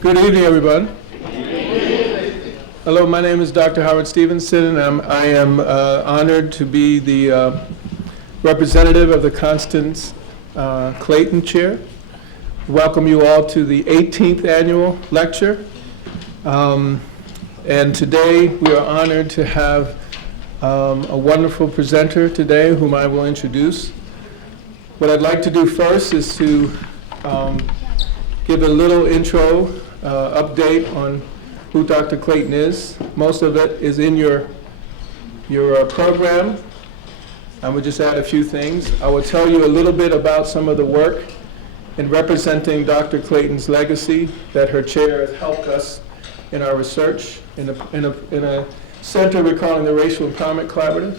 Good evening, everyone. Hello, my name is Dr. Howard Stevenson, and I am honored to be the representative of the Constance Clayton Chair. Welcome you all to the 18th annual lecture. And today we are honored to have a wonderful presenter today whom I will introduce. What I'd like to do first is to give a little intro update on who Dr. Clayton is. Most of it is in your program. I would just add a few things. I will tell you a little bit about some of the work in representing Dr. Clayton's legacy that her chair has helped us in our research in a center we're calling the Racial Empowerment Collaborative.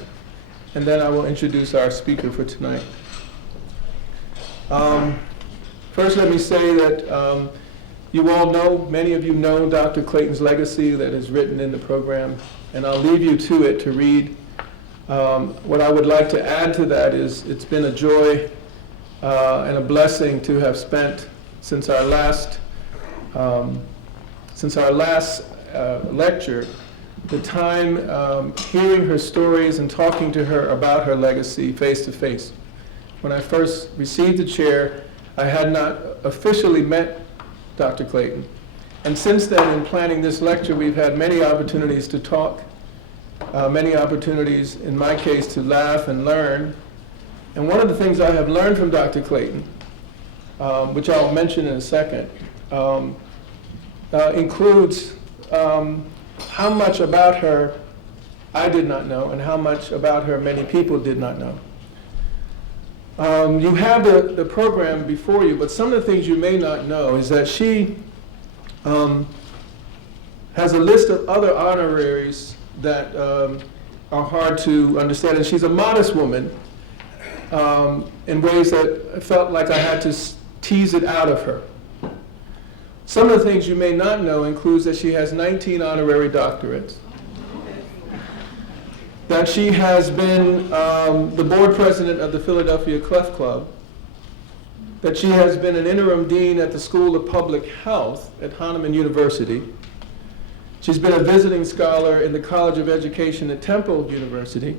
And then I will introduce our speaker for tonight. First, let me say that you all know, many of you know Dr. Clayton's legacy that is written in the program, and I'll leave you to it to read. What I would like to add to that is it's been a joy and a blessing to have spent since our last lecture, the time hearing her stories and talking to her about her legacy face to face. When I first received the chair, I had not officially met Dr. Clayton. And since then, in planning this lecture, we've had many opportunities to talk, many opportunities, in my case, to laugh and learn. And one of the things I have learned from Dr. Clayton, which I'll mention in a second, includes how much about her I did not know and how much about her many people did not know. You have the program before you, but some of the things you may not know is that she has a list of other honoraries that are hard to understand, and she's a modest woman in ways that I felt like I had to tease it out of her. Some of the things you may not know includes that she has 19 honorary doctorates, that she has been the board president of the Philadelphia Cleft Club, that she has been an interim dean at the School of Public Health at Hahnemann University. She's been a visiting scholar in the College of Education at Temple University.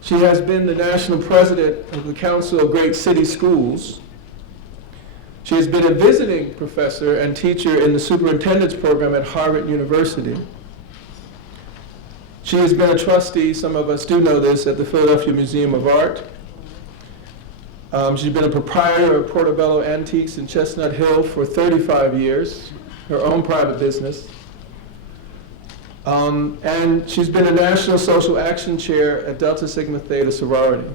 She has been the national president of the Council of Great City Schools. She has been a visiting professor and teacher in the superintendent's program at Harvard University. She has been a trustee, some of us do know this, at the Philadelphia Museum of Art. She's been a proprietor of Portobello Antiques in Chestnut Hill for 35 years, her own private business. And she's been a National Social Action Chair at Delta Sigma Theta Sorority.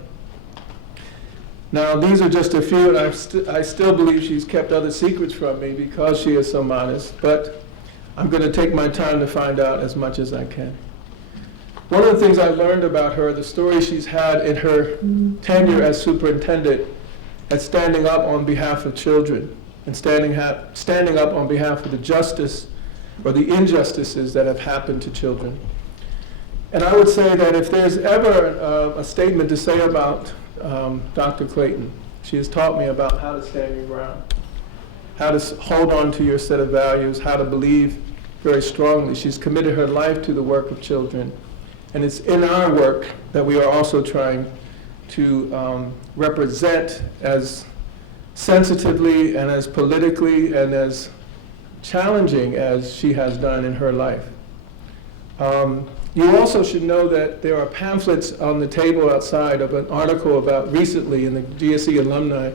Now, these are just a few, and I still believe she's kept other secrets from me because she is so modest, but I'm going to take my time to find out as much as I can. One of the things I learned about her, the story she's had in her tenure as superintendent, at standing up on behalf of children and standing up on behalf of the justice or the injustices that have happened to children. And I would say that if there's ever a statement to say about Dr. Clayton, she has taught me about how to stand your ground, how to hold on to your set of values, how to believe very strongly. She's committed her life to the work of children. And it's in our work that we are also trying to represent as sensitively and as politically and as challenging as she has done in her life. You also should know that there are pamphlets on the table outside of an article about recently in the GSE Alumni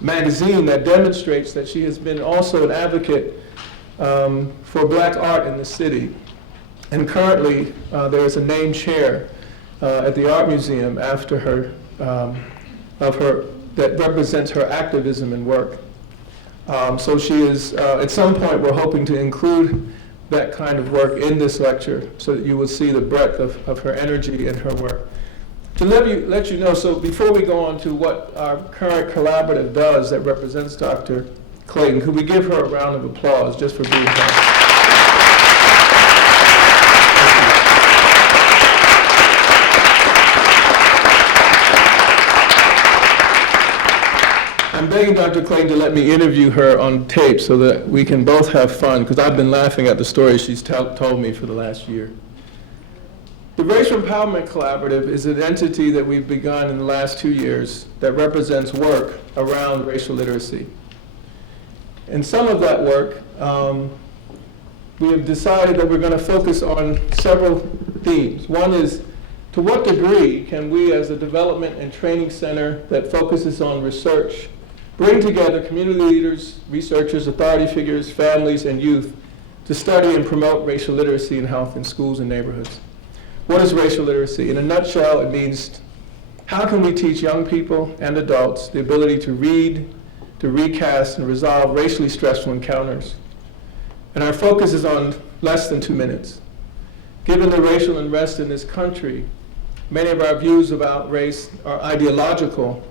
magazine that demonstrates that she has been also an advocate for black art in the city. And currently, there is a named chair at the Art Museum after her, that represents her activism and work. So she is, at some point, we're hoping to include that kind of work in this lecture so that you will see the breadth of her energy and her work. To let you know, so before we go on to what our current collaborative does that represents Dr. Clayton, could we give her a round of applause just for being here? And begging Dr. Clayton to let me interview her on tape so that we can both have fun, because I've been laughing at the stories she's told me for the last year. The Racial Empowerment Collaborative is an entity that we've begun in the last 2 years that represents work around racial literacy. In some of that work, we have decided that we're going to focus on several themes. One is, to what degree can we, as a development and training center that focuses on research, bring together community leaders, researchers, authority figures, families, and youth to study and promote racial literacy and health in schools and neighborhoods? What is racial literacy? In a nutshell, it means, how can we teach young people and adults the ability to read, to recast, and resolve racially stressful encounters? And our focus is on less than 2 minutes. Given the racial unrest in this country, many of our views about race are ideological,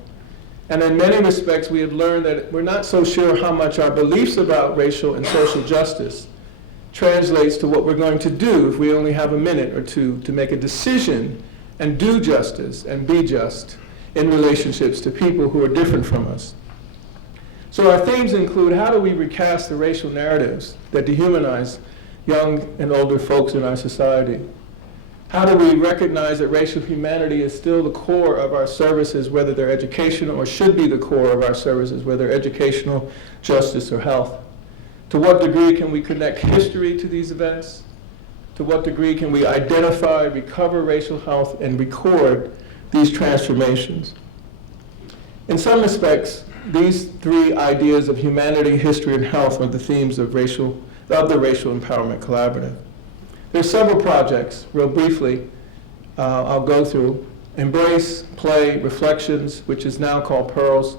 and in many respects we have learned that we're not so sure how much our beliefs about racial and social justice translates to what we're going to do if we only have a minute or two to make a decision and do justice and be just in relationships to people who are different from us. So our themes include, how do we recast the racial narratives that dehumanize young and older folks in our society? How do we recognize that racial humanity is still the core of our services, whether they're educational, or should be the core of our services, whether educational, justice, or health? To what degree can we connect history to these events? To what degree can we identify, recover racial health, and record these transformations? In some respects, these three ideas of humanity, history, and health are the themes of the Racial Empowerment Collaborative. There's several projects, real briefly, I'll go through. Embrace, Play, Reflections, which is now called Pearls,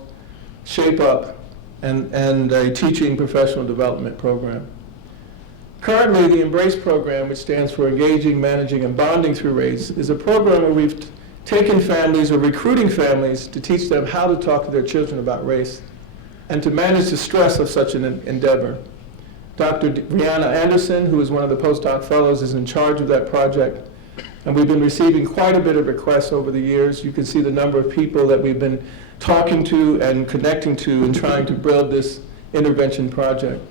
Shape Up, and a teaching professional development program. Currently, the Embrace program, which stands for Engaging, Managing, and Bonding Through Race, is a program where we've taken families or recruiting families to teach them how to talk to their children about race and to manage the stress of such an endeavor. Dr. Brianna Anderson, who is one of the postdoc fellows, is in charge of that project, and we've been receiving quite a bit of requests over the years. You can see the number of people that we've been talking to and connecting to and trying to build this intervention project.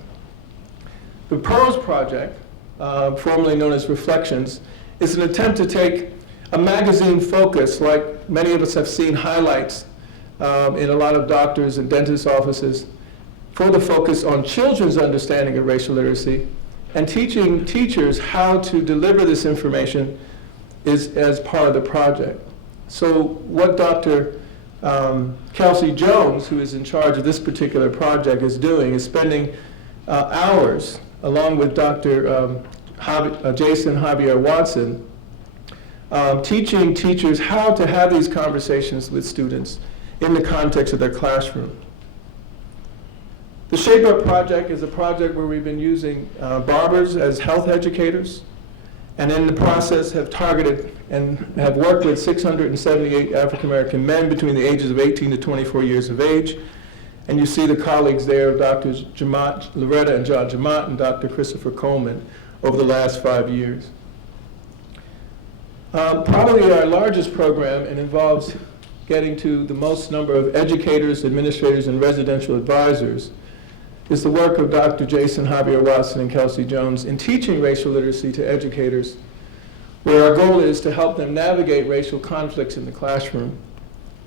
The Pearls Project, formerly known as Reflections, is an attempt to take a magazine focus, like many of us have seen highlights in a lot of doctors and dentist offices, for the focus on children's understanding of racial literacy, and teaching teachers how to deliver this information is as part of the project. So what Dr. Kelsey Jones, who is in charge of this particular project, is doing is spending hours, along with Dr. Jason Javier Watson, teaching teachers how to have these conversations with students in the context of their classroom. The Shape Up project is a project where we've been using barbers as health educators, and in the process have targeted and have worked with 678 African American men between the ages of 18 to 24 years of age. And you see the colleagues there, Drs. Loretta and John Jamont and Dr. Christopher Coleman, over the last 5 years. Probably our largest program, and involves getting to the most number of educators, administrators, and residential advisors, is the work of Dr. Jason Javier Watson and Kelsey Jones in teaching racial literacy to educators, where our goal is to help them navigate racial conflicts in the classroom.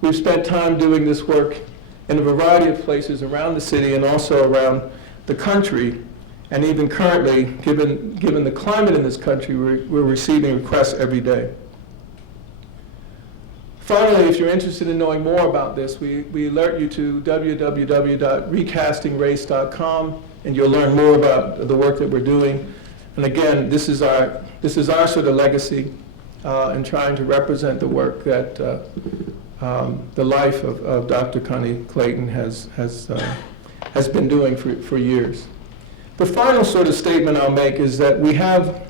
We've spent time doing this work in a variety of places around the city and also around the country, and even currently, given the climate in this country, we're receiving requests every day. Finally, if you're interested in knowing more about this, we alert you to www.recastingrace.com, and you'll learn more about the work that we're doing. And again, this is our sort of legacy in trying to represent the work that the life of Dr. Connie Clayton has been doing for years. The final sort of statement I'll make is that we have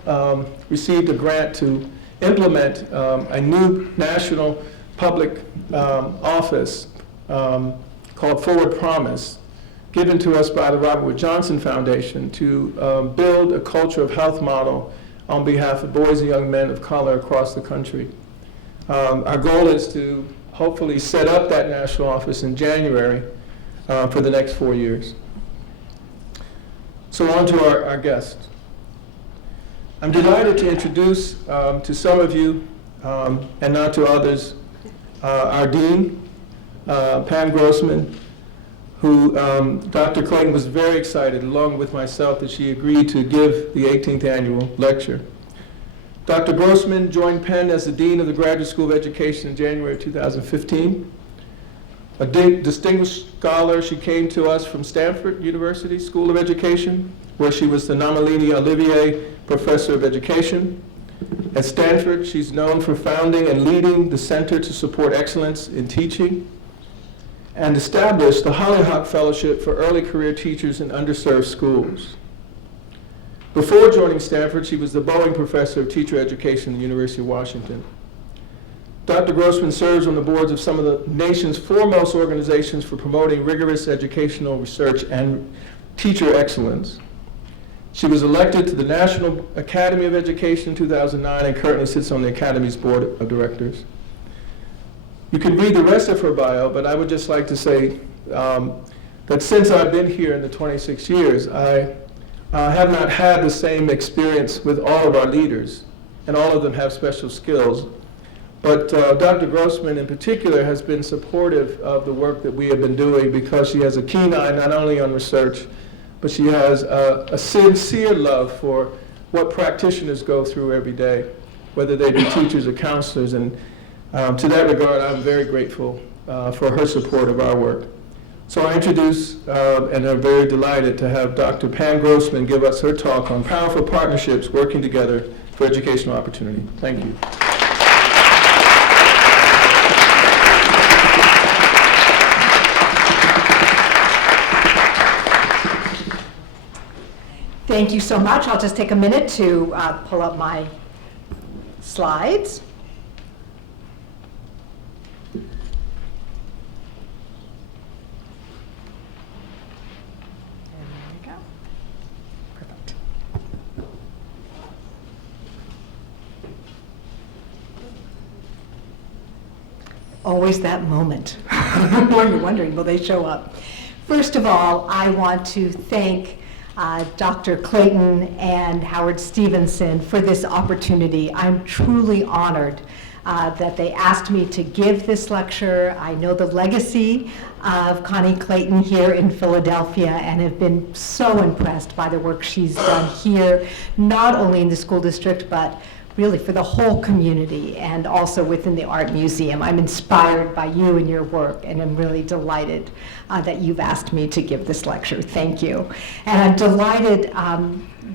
received a grant to implement a new national public office called Forward Promise, given to us by the Robert Wood Johnson Foundation to build a culture of health model on behalf of boys and young men of color across the country. Our goal is to hopefully set up that national office in January, for the next 4 years. So on to our guest. I'm delighted to introduce to some of you, and not to others, our dean, Pam Grossman, who Dr. Clayton was very excited, along with myself, that she agreed to give the 18th annual lecture. Dr. Grossman joined Penn as the Dean of the Graduate School of Education in January of 2015. A distinguished scholar, she came to us from Stanford University School of Education, where she was the Nomalini Olivier Professor of Education. At Stanford, she's known for founding and leading the Center to Support Excellence in Teaching, and established the Hollyhock Fellowship for Early Career Teachers in Underserved Schools. Before joining Stanford, she was the Boeing Professor of Teacher Education at the University of Washington. Dr. Grossman serves on the boards of some of the nation's foremost organizations for promoting rigorous educational research and teacher excellence. She was elected to the National Academy of Education in 2009 and currently sits on the Academy's Board of Directors. You can read the rest of her bio, but I would just like to say that since I've been here in the 26 years, I have not had the same experience with all of our leaders, and all of them have special skills. But Dr. Grossman in particular has been supportive of the work that we have been doing, because she has a keen eye not only on research, but she has a sincere love for what practitioners go through every day, whether they be teachers or counselors. And to that regard, I'm very grateful for her support of our work. So I introduce and are very delighted to have Dr. Pam Grossman give us her talk on powerful partnerships working together for educational opportunity. Thank you. Thank you so much. I'll just take a minute to pull up my slides. Always that moment where you're wondering, will they show up? First of all, I want to thank Dr. Clayton and Howard Stevenson for this opportunity. I'm truly honored that they asked me to give this lecture. I know the legacy of Connie Clayton here in Philadelphia and have been so impressed by the work she's done here, not only in the school district, but really for the whole community and also within the Art Museum. I'm inspired by you and your work, and I'm really delighted that you've asked me to give this lecture. Thank you. And I'm delighted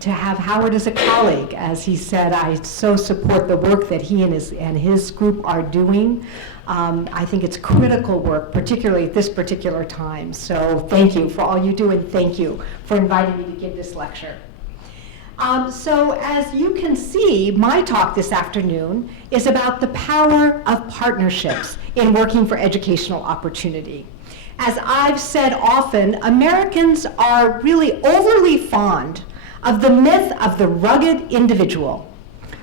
to have Howard as a colleague. As he said, I so support the work that he and his group are doing. I think it's critical work, particularly at this particular time. So thank you for all you do, and thank you for inviting me to give this lecture. So as you can see, my talk this afternoon is about the power of partnerships in working for educational opportunity. As I've said often, Americans are really overly fond of the myth of the rugged individual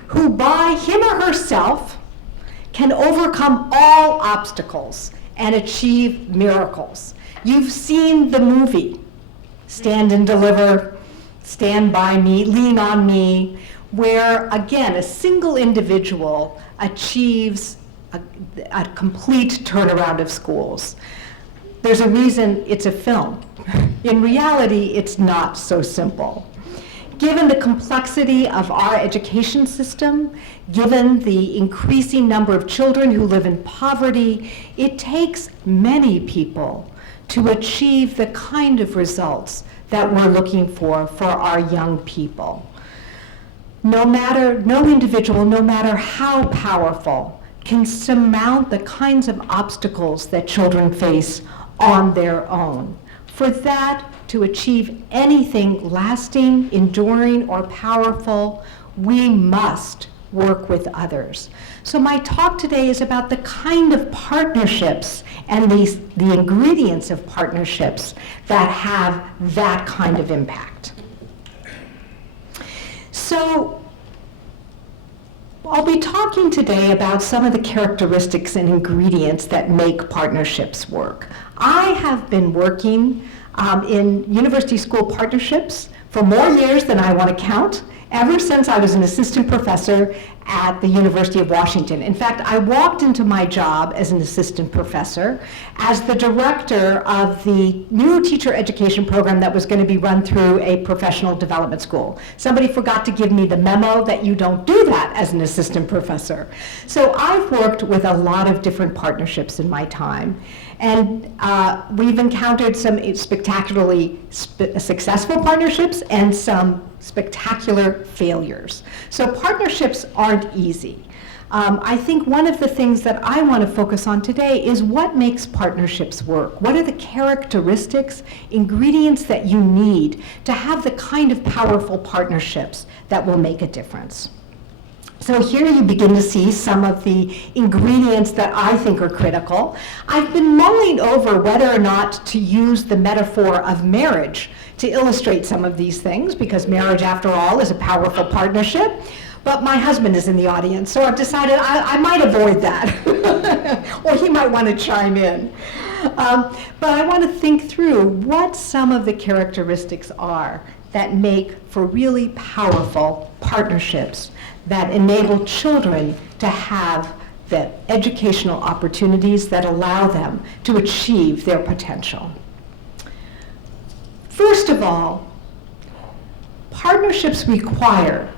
who by him or herself can overcome all obstacles and achieve miracles. You've seen the movie, Stand and Deliver, Stand By Me, Lean on Me, where, again, a single individual achieves a complete turnaround of schools. There's a reason it's a film. In reality, it's not so simple. Given the complexity of our education system, given the increasing number of children who live in poverty, it takes many people to achieve the kind of results that we're looking for our young people. No individual, no matter how powerful, can surmount the kinds of obstacles that children face on their own. For that to achieve anything lasting, enduring, or powerful, we must work with others. So my talk today is about the kind of partnerships and the ingredients of partnerships that have that kind of impact. So I'll be talking today about some of the characteristics and ingredients that make partnerships work. I have been working in university school partnerships for more years than I want to count, ever since I was an assistant professor at the University of Washington. In fact, I walked into my job as an assistant professor as the director of the new teacher education program that was going to be run through a professional development school. Somebody forgot to give me the memo that you don't do that as an assistant professor. So I've worked with a lot of different partnerships in my time. And we've encountered some spectacularly successful partnerships and some spectacular failures. So partnerships aren't easy. I think one of the things that I want to focus on today is what makes partnerships work. What are the characteristics, ingredients that you need to have the kind of powerful partnerships that will make a difference? So here you begin to see some of the ingredients that I think are critical. I've been mulling over whether or not to use the metaphor of marriage to illustrate some of these things, because marriage, after all, is a powerful partnership. But my husband is in the audience, so I've decided I might avoid that, or he might want to chime in. But I want to think through what some of the characteristics are that make for really powerful partnerships that enable children to have the educational opportunities that allow them to achieve their potential. First of all, partnerships require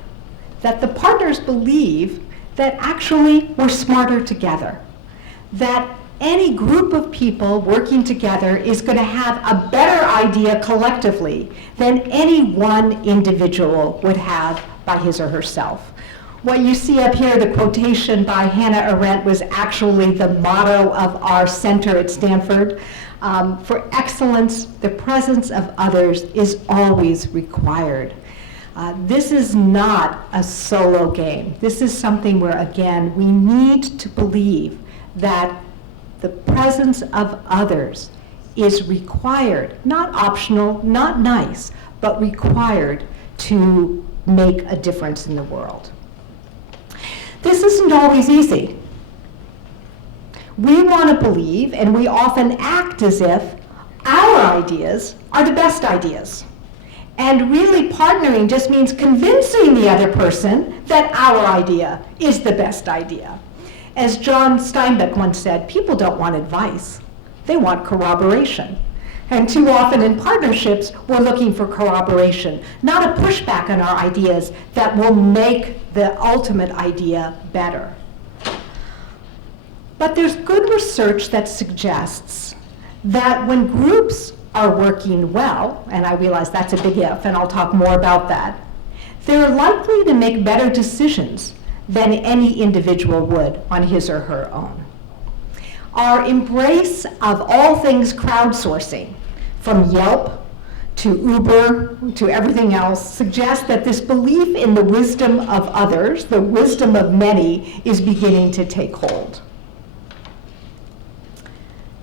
that the partners believe that actually we're smarter together, that any group of people working together is going to have a better idea collectively than any one individual would have by his or herself. What you see up here, the quotation by Hannah Arendt, was actually the motto of our center at Stanford. For excellence, the presence of others is always required. This is not a solo game. This is something where, again, we need to believe that the presence of others is required, not optional, not nice, but required to make a difference in the world. This isn't always easy. We want to believe, and we often act as if our ideas are the best ideas. And really partnering just means convincing the other person that our idea is the best idea. As John Steinbeck once said, people don't want advice, they want corroboration. And too often in partnerships, we're looking for corroboration, not a pushback on our ideas that will make the ultimate idea better. But there's good research that suggests that when groups are working well, and I realize that's a big if, and I'll talk more about that, they're likely to make better decisions than any individual would on his or her own. Our embrace of all things crowdsourcing, from Yelp to Uber to everything else, suggests that this belief in the wisdom of others, the wisdom of many, is beginning to take hold.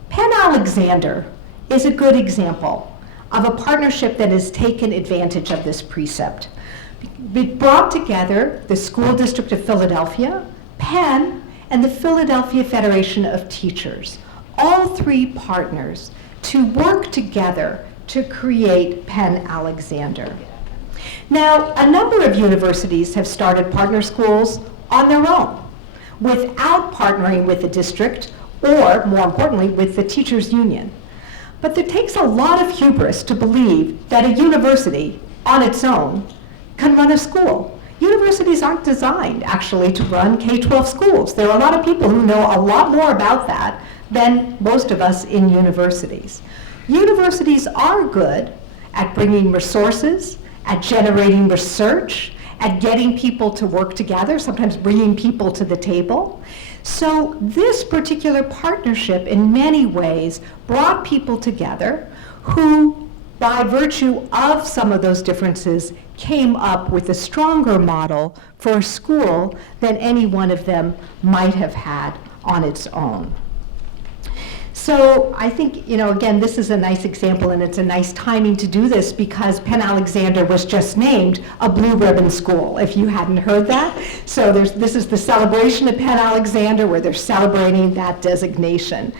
Penn Alexander is a good example of a partnership that has taken advantage of this precept. It brought together the School District of Philadelphia, Penn, and the Philadelphia Federation of Teachers, all three partners, to work together to create Penn Alexander. Now, a number of universities have started partner schools on their own, without partnering with the district, or more importantly, with the teachers' union. But it takes a lot of hubris to believe that a university, on its own, can run a school. Universities aren't designed, actually, to run K-12 schools. There are a lot of people who know a lot more about that than most of us in universities. Universities are good at bringing resources, at generating research, at getting people to work together, sometimes bringing people to the table. So this particular partnership, in many ways, brought people together who, by virtue of some of those differences, came up with a stronger model for a school than any one of them might have had on its own. So I think, again, this is a nice example, and it's a nice timing to do this because Penn Alexander was just named a blue ribbon school, if you hadn't heard that. So this is the celebration of Penn Alexander where they're celebrating that designation.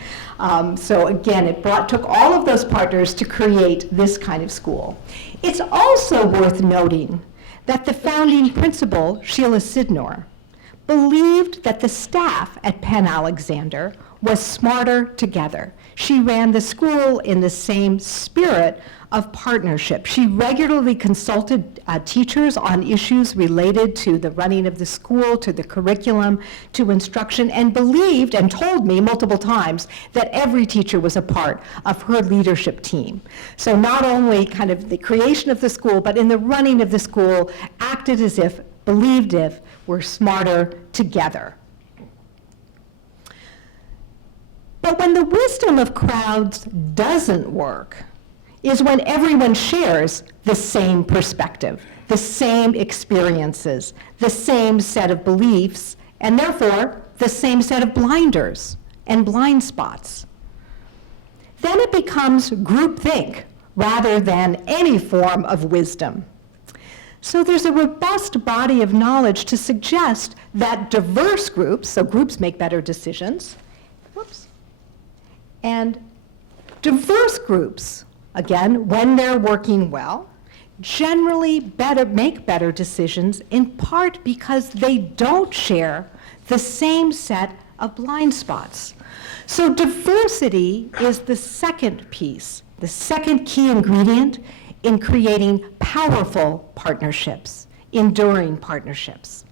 So again, it took all of those partners to create this kind of school. It's also worth noting that the founding principal, Sheila Sidnor, believed that the staff at Penn Alexander was smarter together. She ran the school in the same spirit of partnership. She regularly consulted teachers on issues related to the running of the school, to the curriculum, to instruction, and believed and told me multiple times that every teacher was a part of her leadership team. So not only kind of the creation of the school, but in the running of the school, acted as if, believed if, we're smarter together. But when the wisdom of crowds doesn't work, is when everyone shares the same perspective, the same experiences, the same set of beliefs, and therefore the same set of blinders and blind spots. Then it becomes groupthink rather than any form of wisdom. So there's a robust body of knowledge to suggest that diverse groups, so groups make better decisions, and diverse groups, again, when they're working well, generally make better decisions, in part because they don't share the same set of blind spots. So diversity is the second piece, the second key ingredient in creating powerful partnerships, enduring partnerships.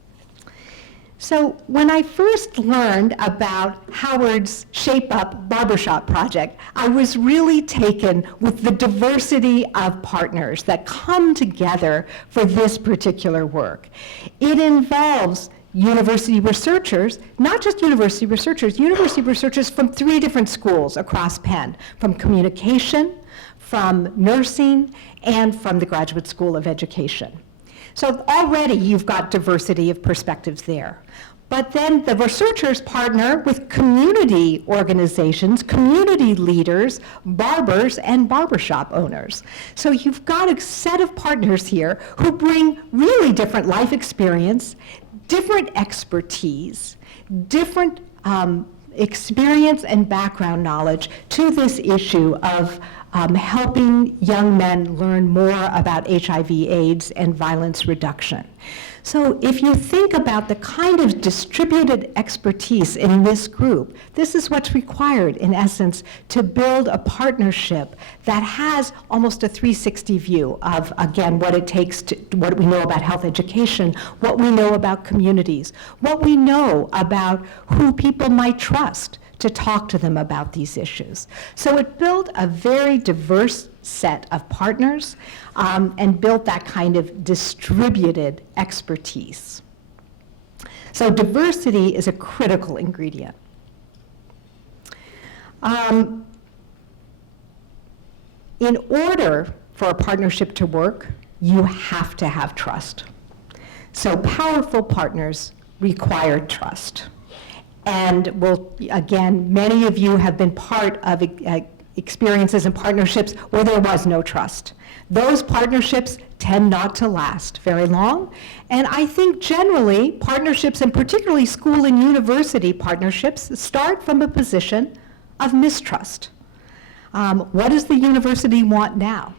So when I first learned about Howard's Shape Up Barbershop project, I was really taken with the diversity of partners that come together for this particular work. It involves university researchers, not just university researchers from 3 different schools across Penn, from communication, from nursing, and from the Graduate School of Education. So already you've got diversity of perspectives there. But then the researchers partner with community organizations, community leaders, barbers, and barbershop owners. So you've got a set of partners here who bring really different life experience, different expertise, different experience and background knowledge to this issue of helping young men learn more about HIV/AIDS and violence reduction. So if you think about the kind of distributed expertise in this group, this is what's required, in essence, to build a partnership that has almost a 360 view of, again, what it takes to, what we know about health education, what we know about communities, what we know about who people might trust to talk to them about these issues. So it built a very diverse set of partners and built that kind of distributed expertise. So diversity is a critical ingredient. In order for a partnership to work, you have to have trust. So powerful partners require trust. And again, many of you have been part of experiences and partnerships where there was no trust. Those partnerships tend not to last very long. And I think generally partnerships, and particularly school and university partnerships, start from a position of mistrust. What does the university want now?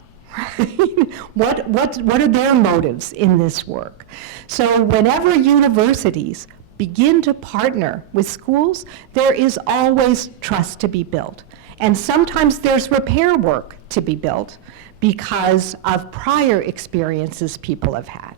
What are their motives in this work? So whenever universities begin to partner with schools, there is always trust to be built. And sometimes there's repair work to be built because of prior experiences people have had.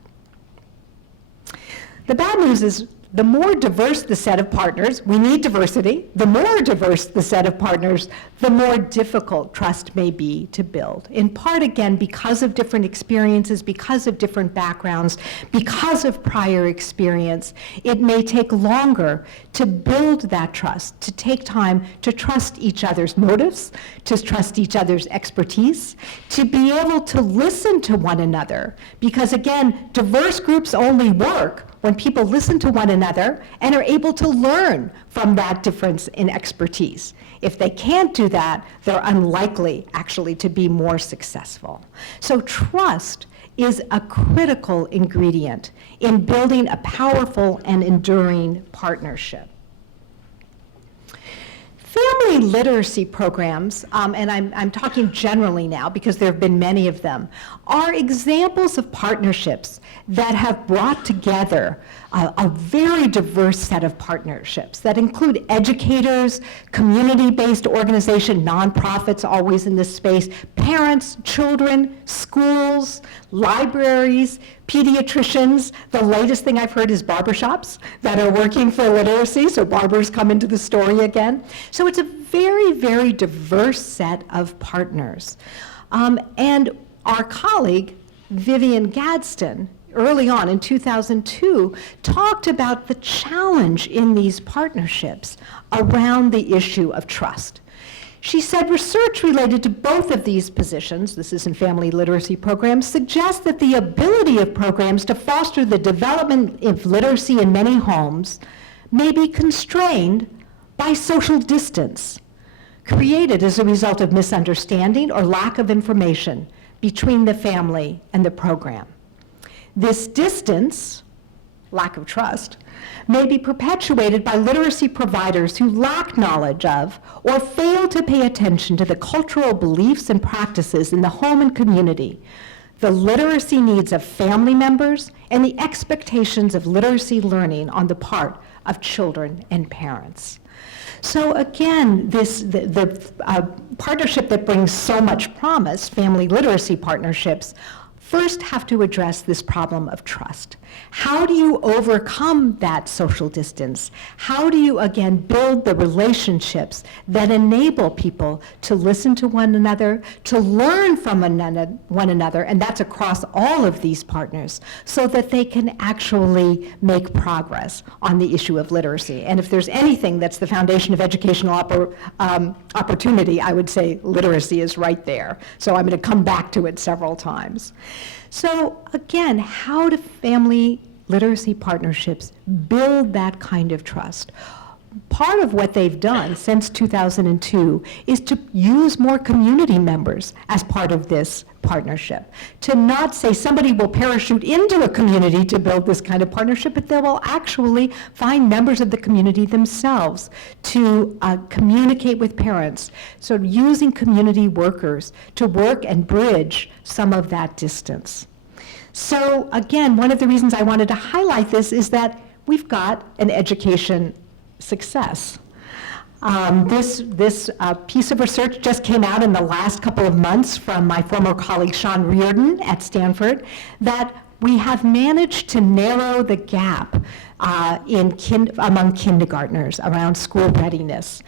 The bad news is the more diverse the set of partners, we need diversity, the more diverse the set of partners, the more difficult trust may be to build. In part, again, because of different experiences, because of different backgrounds, because of prior experience, it may take longer to build that trust, to take time to trust each other's motives, to trust each other's expertise, to be able to listen to one another. Because again, diverse groups only work when people listen to one another and are able to learn from that difference in expertise. If they can't do that, they're unlikely actually to be more successful. So trust is a critical ingredient in building a powerful and enduring partnership. Family literacy programs, and I'm talking generally now because there have been many of them, are examples of partnerships that have brought together a very diverse set of partnerships that include educators, community-based organizations, nonprofits always in this space, parents, children, schools, libraries, pediatricians. The latest thing I've heard is barbershops that are working for literacy, so barbers come into the story again. So it's a very, very diverse set of partners. And our colleague, Vivian Gadsden, early on in 2002, talked about the challenge in these partnerships around the issue of trust. She said research related to both of these positions, this is in family literacy programs, suggests that the ability of programs to foster the development of literacy in many homes may be constrained by social distance, created as a result of misunderstanding or lack of information between the family and the program. This distance, lack of trust, may be perpetuated by literacy providers who lack knowledge of or fail to pay attention to the cultural beliefs and practices in the home and community, the literacy needs of family members, and the expectations of literacy learning on the part of children and parents. So again, the partnership that brings so much promise, family literacy partnerships, first have to address this problem of trust. How do you overcome that social distance? How do you, again, build the relationships that enable people to listen to one another, to learn from one another, and that's across all of these partners, so that they can actually make progress on the issue of literacy? And if there's anything that's the foundation of educational opportunity, I would say literacy is right there. So I'm going to come back to it several times. So again, how do family literacy partnerships build that kind of trust? Part of what they've done since 2002 is to use more community members as part of this partnership. To not say somebody will parachute into a community to build this kind of partnership, but they will actually find members of the community themselves to communicate with parents. So using community workers to work and bridge some of that distance. So again, one of the reasons I wanted to highlight this is that we've got an education success. This piece of research just came out in the last couple of months from my former colleague Sean Reardon at Stanford, that we have managed to narrow the gap among kindergartners around school readiness.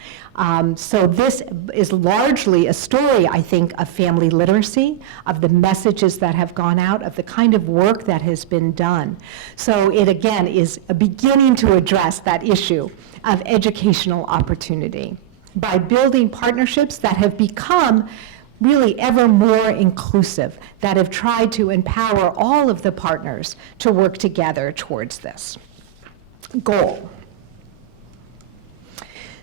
So this is largely a story, I think, of family literacy, of the messages that have gone out, of the kind of work that has been done. So it, again, is beginning to address that issue of educational opportunity by building partnerships that have become really ever more inclusive, that have tried to empower all of the partners to work together towards this goal.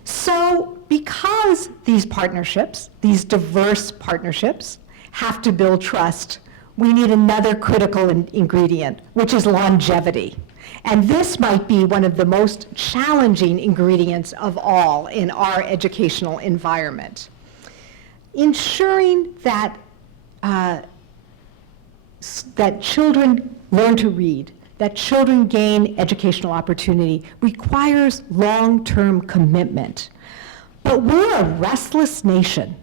So because these partnerships, these diverse partnerships, have to build trust, we need another critical ingredient, which is longevity. And this might be one of the most challenging ingredients of all in our educational environment. Ensuring that, that children learn to read, that children gain educational opportunity requires long-term commitment. But we're a restless nation,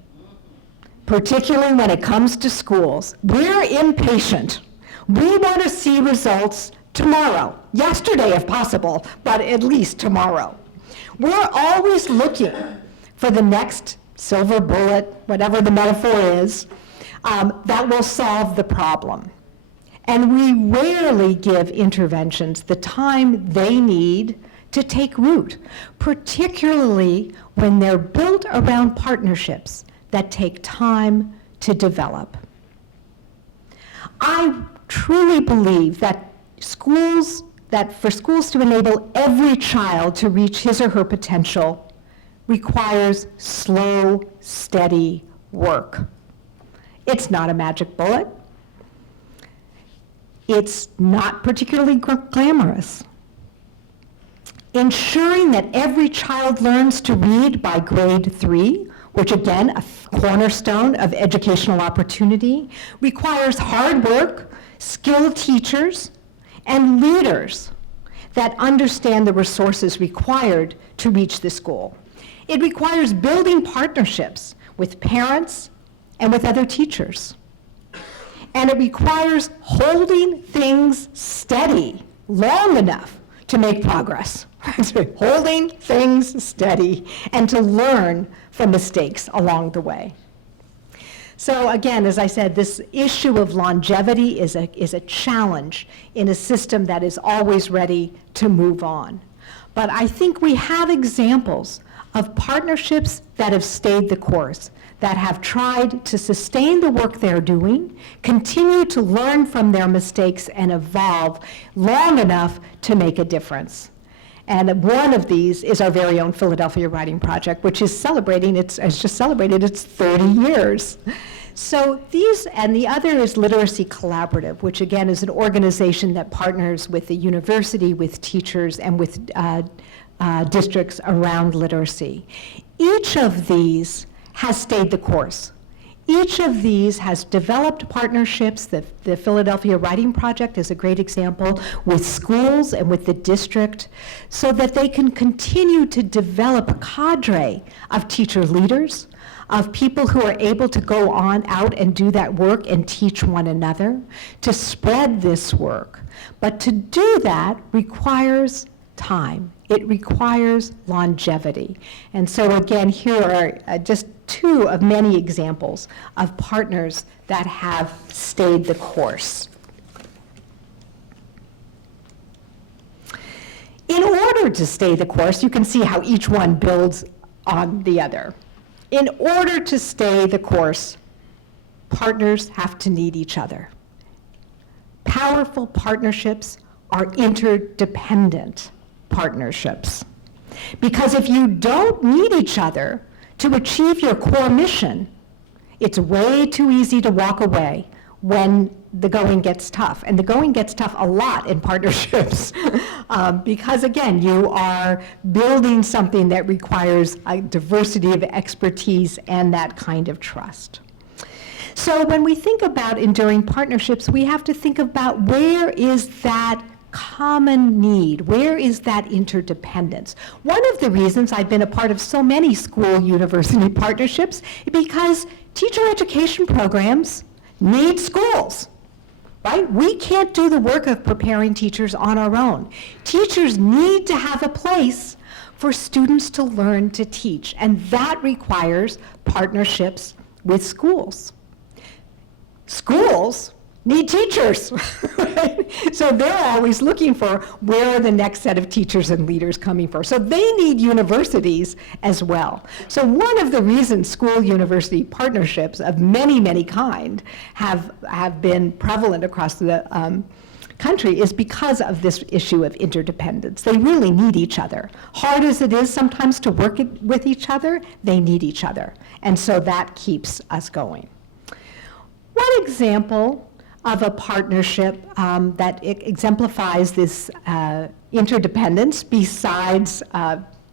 particularly when it comes to schools. We're impatient. We want to see results tomorrow, yesterday if possible, but at least tomorrow. We're always looking for the next silver bullet, whatever the metaphor is, that will solve the problem. And we rarely give interventions the time they need to take root, particularly when they're built around partnerships that take time to develop. I truly believe that for schools to enable every child to reach his or her potential requires slow, steady work. It's not a magic bullet. It's not particularly glamorous. Ensuring that every child learns to read by grade 3, which again, a cornerstone of educational opportunity, requires hard work, skilled teachers, and leaders that understand the resources required to reach this goal. It requires building partnerships with parents and with other teachers. And it requires holding things steady long enough to make progress. Holding things steady and to learn from mistakes along the way. So again, as I said, this issue of longevity is a challenge in a system that is always ready to move on. But I think we have examples of partnerships that have stayed the course, that have tried to sustain the work they're doing, continue to learn from their mistakes, and evolve long enough to make a difference. And one of these is our very own Philadelphia Writing Project, which is has just celebrated its 30 years. So these, and the other is Literacy Collaborative, which again is an organization that partners with the university, with teachers, and with districts around literacy. Each of these has stayed the course. Each of these has developed partnerships. The Philadelphia Writing Project is a great example with schools and with the district so that they can continue to develop a cadre of teacher leaders, of people who are able to go on out and do that work and teach one another, to spread this work. But to do that requires time. It requires longevity. And so again, here are just two of many examples of partners that have stayed the course. In order to stay the course, you can see how each one builds on the other. In order to stay the course, partners have to need each other. Powerful partnerships are interdependent partnerships. Because if you don't need each other to achieve your core mission, it's way too easy to walk away when the going gets tough. And the going gets tough a lot in partnerships because, again, you are building something that requires a diversity of expertise and that kind of trust. So when we think about enduring partnerships, we have to think about where is that common need? Where is that interdependence? One of the reasons I've been a part of so many school-university partnerships is because teacher education programs need schools, right? We can't do the work of preparing teachers on our own. Teachers need to have a place for students to learn to teach, and that requires partnerships with schools. Schools need teachers. So they're always looking for where are the next set of teachers and leaders coming from. So they need universities as well. So one of the reasons school-university partnerships of many, many kind have been prevalent across the country is because of this issue of interdependence. They really need each other. Hard as it is sometimes to work with each other, they need each other. And so that keeps us going. One example of a partnership that exemplifies this interdependence besides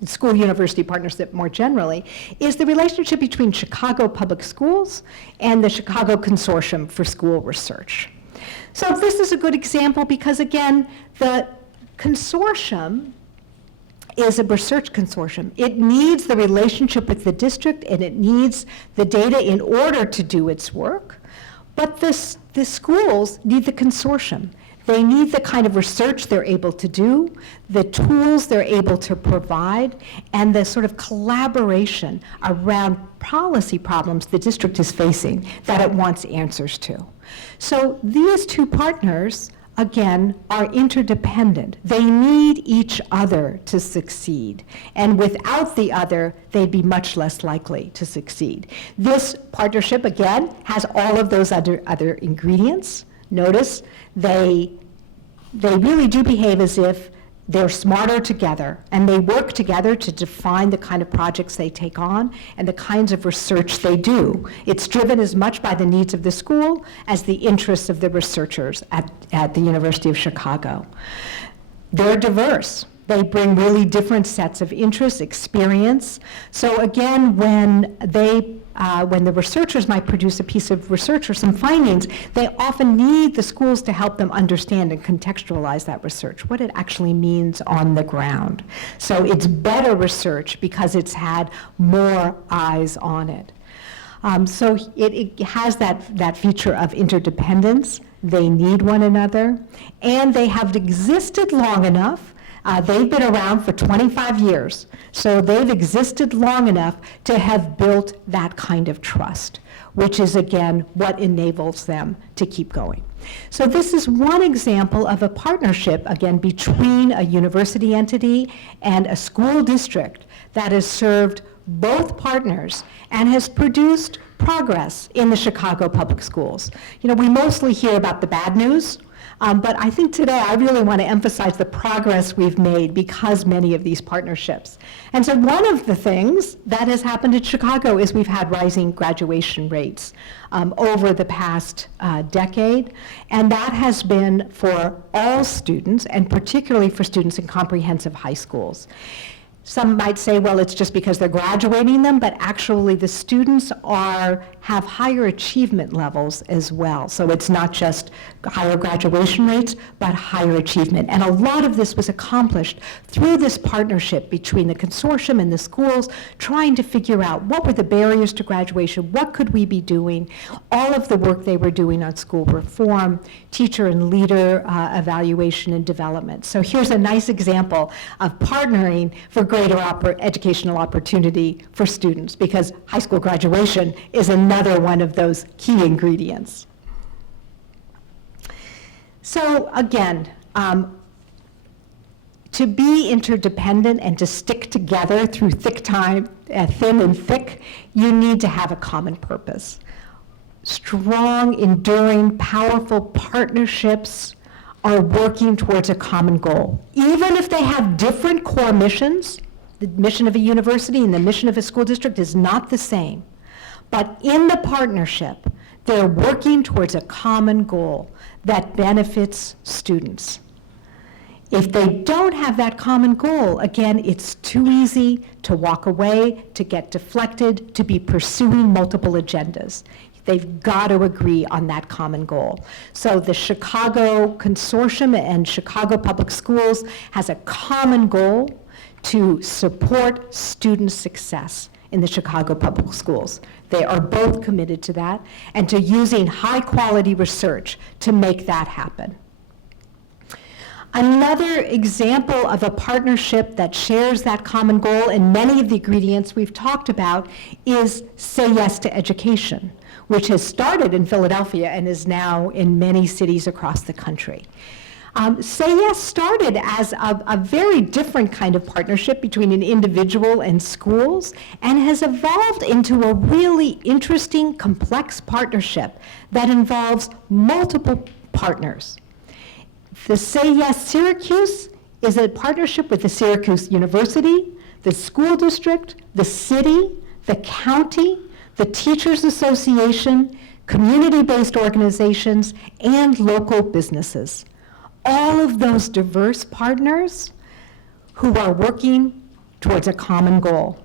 school-university partnership more generally is the relationship between Chicago Public Schools and the Chicago Consortium for School Research. So this is a good example because, again, the consortium is a research consortium. It needs the relationship with the district and it needs the data in order to do its work. But the schools need the consortium. They need the kind of research they're able to do, the tools they're able to provide, and the sort of collaboration around policy problems the district is facing that it wants answers to. So these two partners, again, are interdependent. They need each other to succeed. And without the other, they'd be much less likely to succeed. This partnership, again, has all of those other ingredients. Notice they really do behave as if they're smarter together, and they work together to define the kind of projects they take on and the kinds of research they do. It's driven as much by the needs of the school as the interests of the researchers at the University of Chicago. They're diverse. They bring really different sets of interests, experience. So again, when the researchers might produce a piece of research or some findings, they often need the schools to help them understand and contextualize that research, what it actually means on the ground. So it's better research because it's had more eyes on it. So it has that feature of interdependence. They need one another, and they have existed long enough. They've been around for 25 years, so they've existed long enough to have built that kind of trust, which is, again, what enables them to keep going. So this is one example of a partnership, again, between a university entity and a school district that has served both partners and has produced progress in the Chicago public schools. You know, we mostly hear about the bad news, but I think today I really want to emphasize the progress we've made because many of these partnerships. And so one of the things that has happened in Chicago is we've had rising graduation rates over the past decade, and that has been for all students, and particularly for students in comprehensive high schools. Some might say, well, it's just because they're graduating them, but actually the students have higher achievement levels as well. So it's not just higher graduation rates, but higher achievement. And a lot of this was accomplished through this partnership between the consortium and the schools, trying to figure out what were the barriers to graduation, what could we be doing, all of the work they were doing on school reform, teacher and leader evaluation and development. So here's a nice example of partnering for greater educational opportunity for students, because high school graduation is another one of those key ingredients. So again, to be interdependent and to stick together through thin and thick, you need to have a common purpose. Strong, enduring, powerful partnerships are working towards a common goal. Even if they have different core missions, the mission of a university and the mission of a school district is not the same. But in the partnership, they're working towards a common goal that benefits students. If they don't have that common goal, again, it's too easy to walk away, to get deflected, to be pursuing multiple agendas. They've got to agree on that common goal. So the Chicago Consortium and Chicago Public Schools has a common goal to support student success in the Chicago Public Schools. They are both committed to that and to using high-quality research to make that happen. Another example of a partnership that shares that common goal, and many of the ingredients we've talked about, is Say Yes to Education, which has started in Philadelphia and is now in many cities across the country. Say Yes started as a very different kind of partnership between an individual and schools, and has evolved into a really interesting, complex partnership that involves multiple partners. The Say Yes Syracuse is a partnership with the Syracuse University, the school district, the city, the county, the Teachers Association, community-based organizations, and local businesses. All of those diverse partners who are working towards a common goal.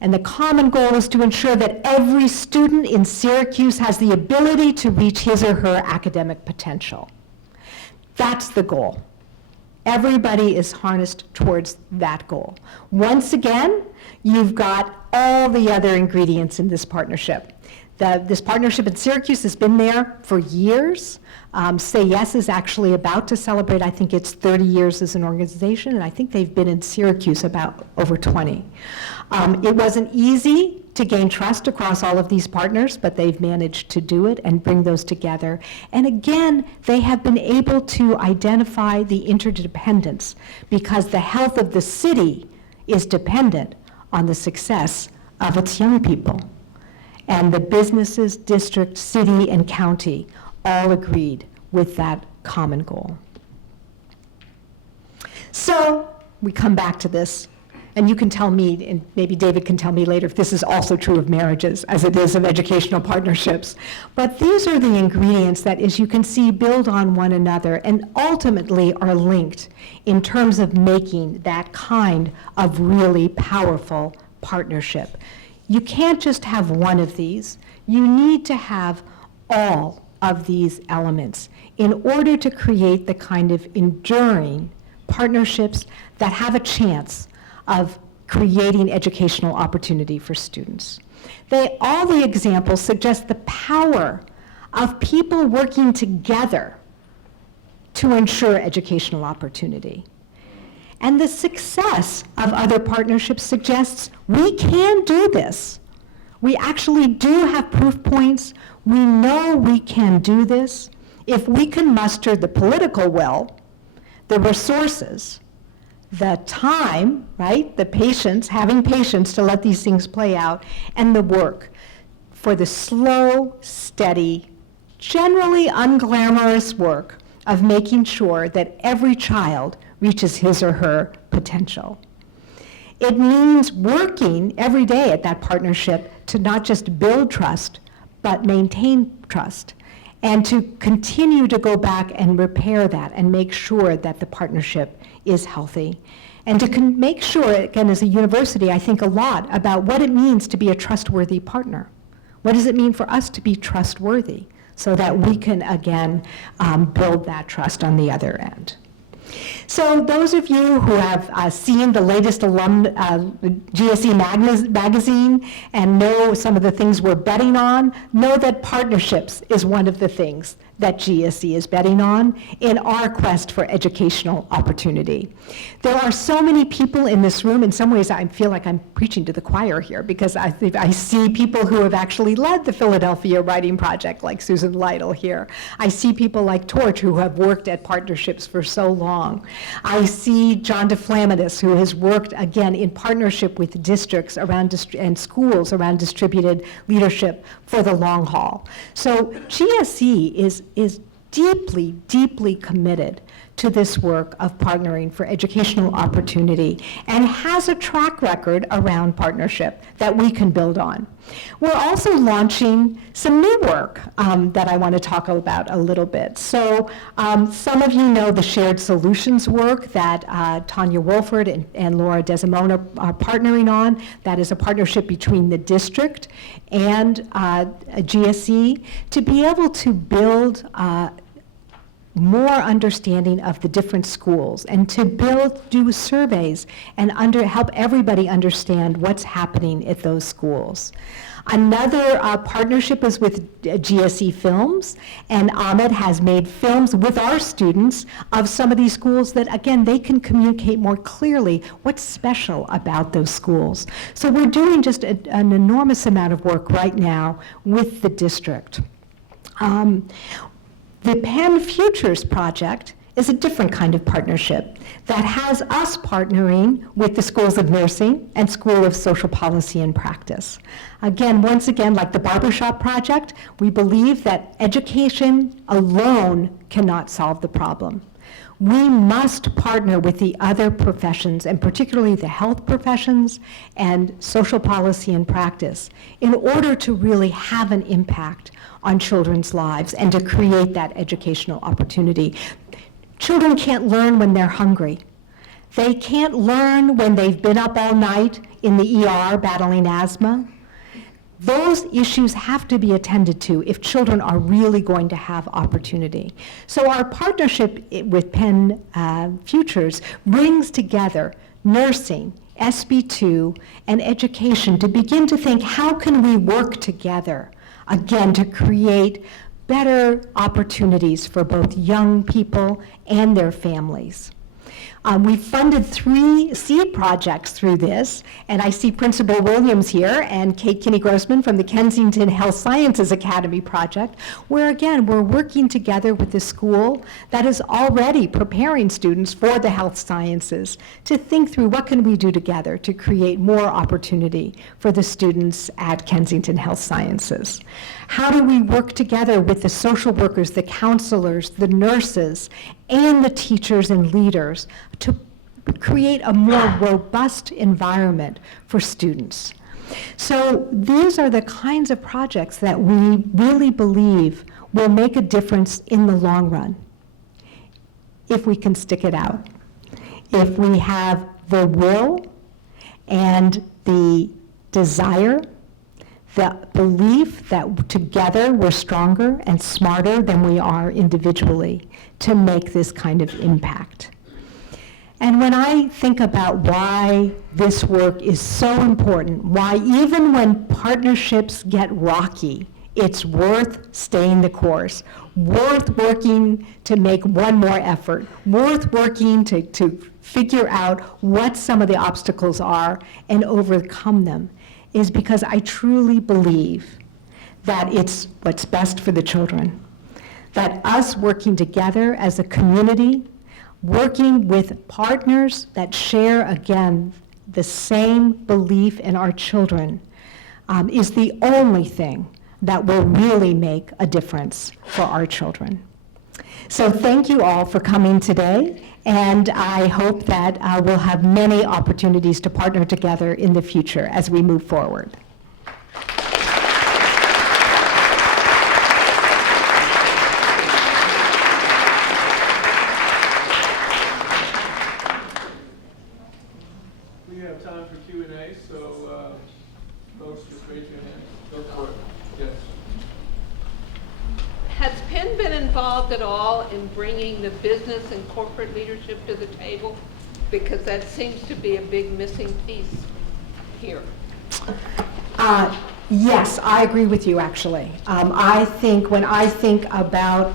And the common goal is to ensure that every student in Syracuse has the ability to reach his or her academic potential. That's the goal. Everybody is harnessed towards that goal. Once again, you've got all the other ingredients in this partnership. This partnership in Syracuse has been there for years. Say Yes is actually about to celebrate, I think it's 30 years as an organization, and I think they've been in Syracuse about over 20. It wasn't easy to gain trust across all of these partners, but they've managed to do it and bring those together. And again, they have been able to identify the interdependence because the health of the city is dependent on the success of its young people. And the businesses, district, city, and county all agreed with that common goal. So we come back to this, and you can tell me, and maybe David can tell me later if this is also true of marriages as it is of educational partnerships. But these are the ingredients that, as you can see, build on one another and ultimately are linked in terms of making that kind of really powerful partnership. You can't just have one of these. You need to have all of these elements in order to create the kind of enduring partnerships that have a chance of creating educational opportunity for students. All the examples suggest the power of people working together to ensure educational opportunity. And the success of other partnerships suggests we can do this. We actually do have proof points. We know we can do this if we can muster the political will, the resources, the time, right, the patience, having patience to let these things play out, and the work for the slow, steady, generally unglamorous work of making sure that every child reaches his or her potential. It means working every day at that partnership to not just build trust, but maintain trust, and to continue to go back and repair that and make sure that the partnership is healthy. And to make sure, again, as a university, I think a lot about what it means to be a trustworthy partner. What does it mean for us to be trustworthy so that we can, again, build that trust on the other end? So those of you who have seen the latest GSE magazine and know some of the things we're betting on, know that partnerships is one of the things that GSE is betting on in our quest for educational opportunity. There are so many people in this room. In some ways, I feel like I'm preaching to the choir here because I see people who have actually led the Philadelphia Writing Project, like Susan Lytle here. I see people like Torch who have worked at partnerships for so long. I see John DeFlaminus, who has worked, again, in partnership with districts around and schools around distributed leadership for the long haul. So GSE is deeply, deeply committed to this work of partnering for educational opportunity and has a track record around partnership that we can build on. We're also launching some new work that I want to talk about a little bit. So some of you know the shared solutions work that Tanya Wolford and Laura Desimone are partnering on. That is a partnership between the district and GSE to be able to build more understanding of the different schools and to do surveys and help everybody understand what's happening at those schools. Another partnership is with GSE Films, and Ahmed has made films with our students of some of these schools that, again, they can communicate more clearly what's special about those schools. So we're doing just an enormous amount of work right now with the district. The Penn Futures Project is a different kind of partnership that has us partnering with the Schools of Nursing and School of Social Policy and Practice. Again, once again, like the Barbershop Project, we believe that education alone cannot solve the problem. We must partner with the other professions, and particularly the health professions and social policy and practice, in order to really have an impact on children's lives and to create that educational opportunity. Children can't learn when they're hungry. They can't learn when they've been up all night in the ER battling asthma. Those issues have to be attended to if children are really going to have opportunity. So our partnership with Penn Futures brings together nursing, SB2, and education to begin to think, how can we work together, again, to create better opportunities for both young people and their families. We funded 3 seed projects through this, and I see Principal Williams here and Kate Kinney-Grossman from the Kensington Health Sciences Academy project, where again, we're working together with the school that is already preparing students for the health sciences to think through what can we do together to create more opportunity for the students at Kensington Health Sciences. How do we work together with the social workers, the counselors, the nurses, and the teachers and leaders to create a more robust environment for students. So these are the kinds of projects that we really believe will make a difference in the long run, if we can stick it out. If we have the will and the desire, the belief that together we're stronger and smarter than we are individually to make this kind of impact. And when I think about why this work is so important, why even when partnerships get rocky, it's worth staying the course, worth working to make one more effort, worth working to figure out what some of the obstacles are and overcome them, is because I truly believe that it's what's best for the children. That us working together as a community, working with partners that share, again, the same belief in our children, is the only thing that will really make a difference for our children. So thank you all for coming today, and I hope that we'll have many opportunities to partner together in the future as we move forward. We have time for Q&A, so folks, just raise your hand. Go for it. Yes. Has Penn been involved at all in bringing the business and corporate leadership to the table? Because that seems to be a big missing piece here. Yes, I agree with you, actually. I think when I think about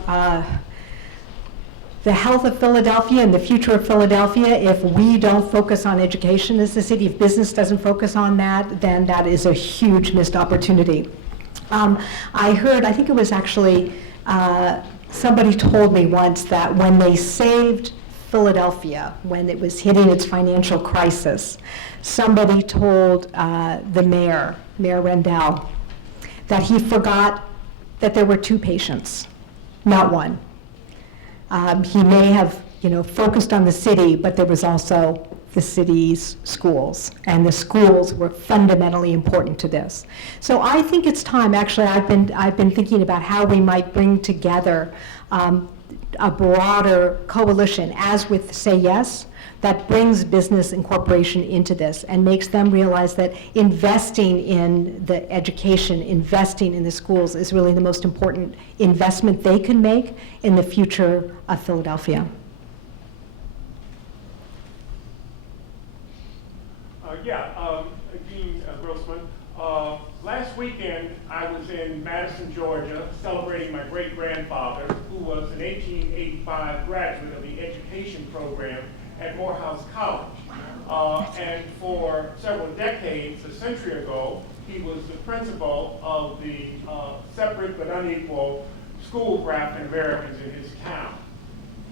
the health of Philadelphia and the future of Philadelphia, if we don't focus on education as a city, if business doesn't focus on that, then that is a huge missed opportunity. I heard, I think it was actually, somebody told me once that when they saved Philadelphia, when it was hitting its financial crisis, somebody told the mayor, Mayor Rendell, that he forgot that there were two patients, not one. He may have, focused on the city, but there was also the city's schools, and the schools were fundamentally important to this. So I think it's time. Actually, I've been thinking about how we might bring together a broader coalition, as with Say Yes, that brings business and corporation into this and makes them realize that investing in the education, investing in the schools is really the most important investment they can make in the future of Philadelphia. Dean Grossman. Last weekend, I was in Madison, Georgia, celebrating my great-grandfather, who was an 1885 graduate of the education program at Morehouse College. And for several decades, a century ago, he was the principal of the separate but unequal school for African Americans in his town.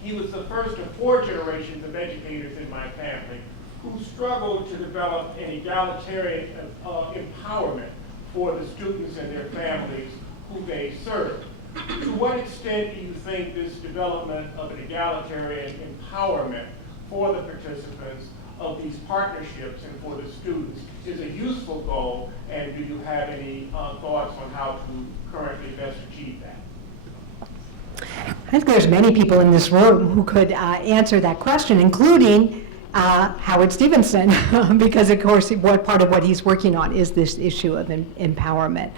He was the first of 4 generations of educators in my family who struggled to develop an egalitarian empowerment for the students and their families who they served. To what extent do you think this development of an egalitarian empowerment for the participants of these partnerships and for the students is a useful goal, and do you have any thoughts on how to currently best achieve that? I think there's many people in this room who could answer that question, including Howard Stevenson, because of course part of what he's working on is this issue of empowerment.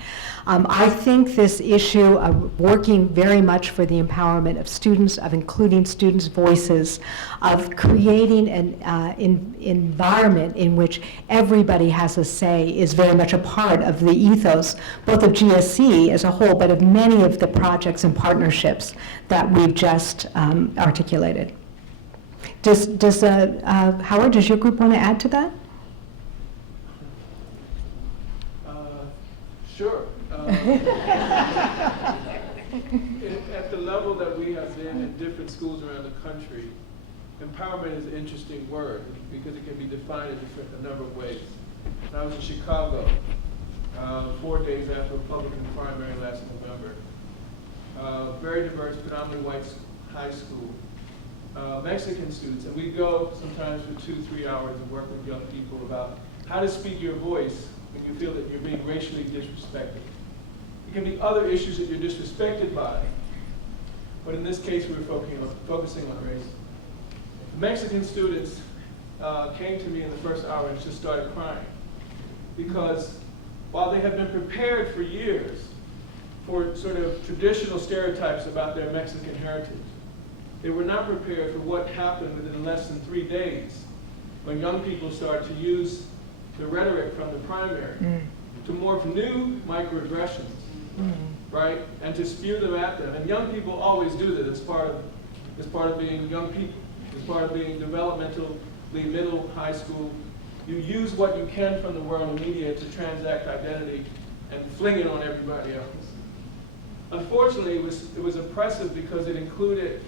I think this issue of working very much for the empowerment of students, of including students' voices, of creating an environment in which everybody has a say is very much a part of the ethos, both of GSC as a whole, but of many of the projects and partnerships that we've just articulated. Howard, does your group want to add to that? Sure. At the level that we have been in different schools around the country, empowerment is an interesting word because it can be defined in a number of ways. When I was in Chicago, 4 days after Republican primary last November, very diverse, predominantly white high school. Mexican students, and we go sometimes for 2-3 hours and work with young people about how to speak your voice when you feel that you're being racially disrespected. It can be other issues that you're disrespected by, but in this case we're focusing on race. Mexican students came to me in the first hour and just started crying because while they had been prepared for years for sort of traditional stereotypes about their Mexican heritage, they were not prepared for what happened within less than 3 days when young people started to use the rhetoric from the primary to morph new microaggressions, right? And to spew them at them. And young people always do that. It's part of being young people. It's part of being developmentally middle, high school. You use what you can from the world of media to transact identity and fling it on everybody else. Unfortunately, it was oppressive because it included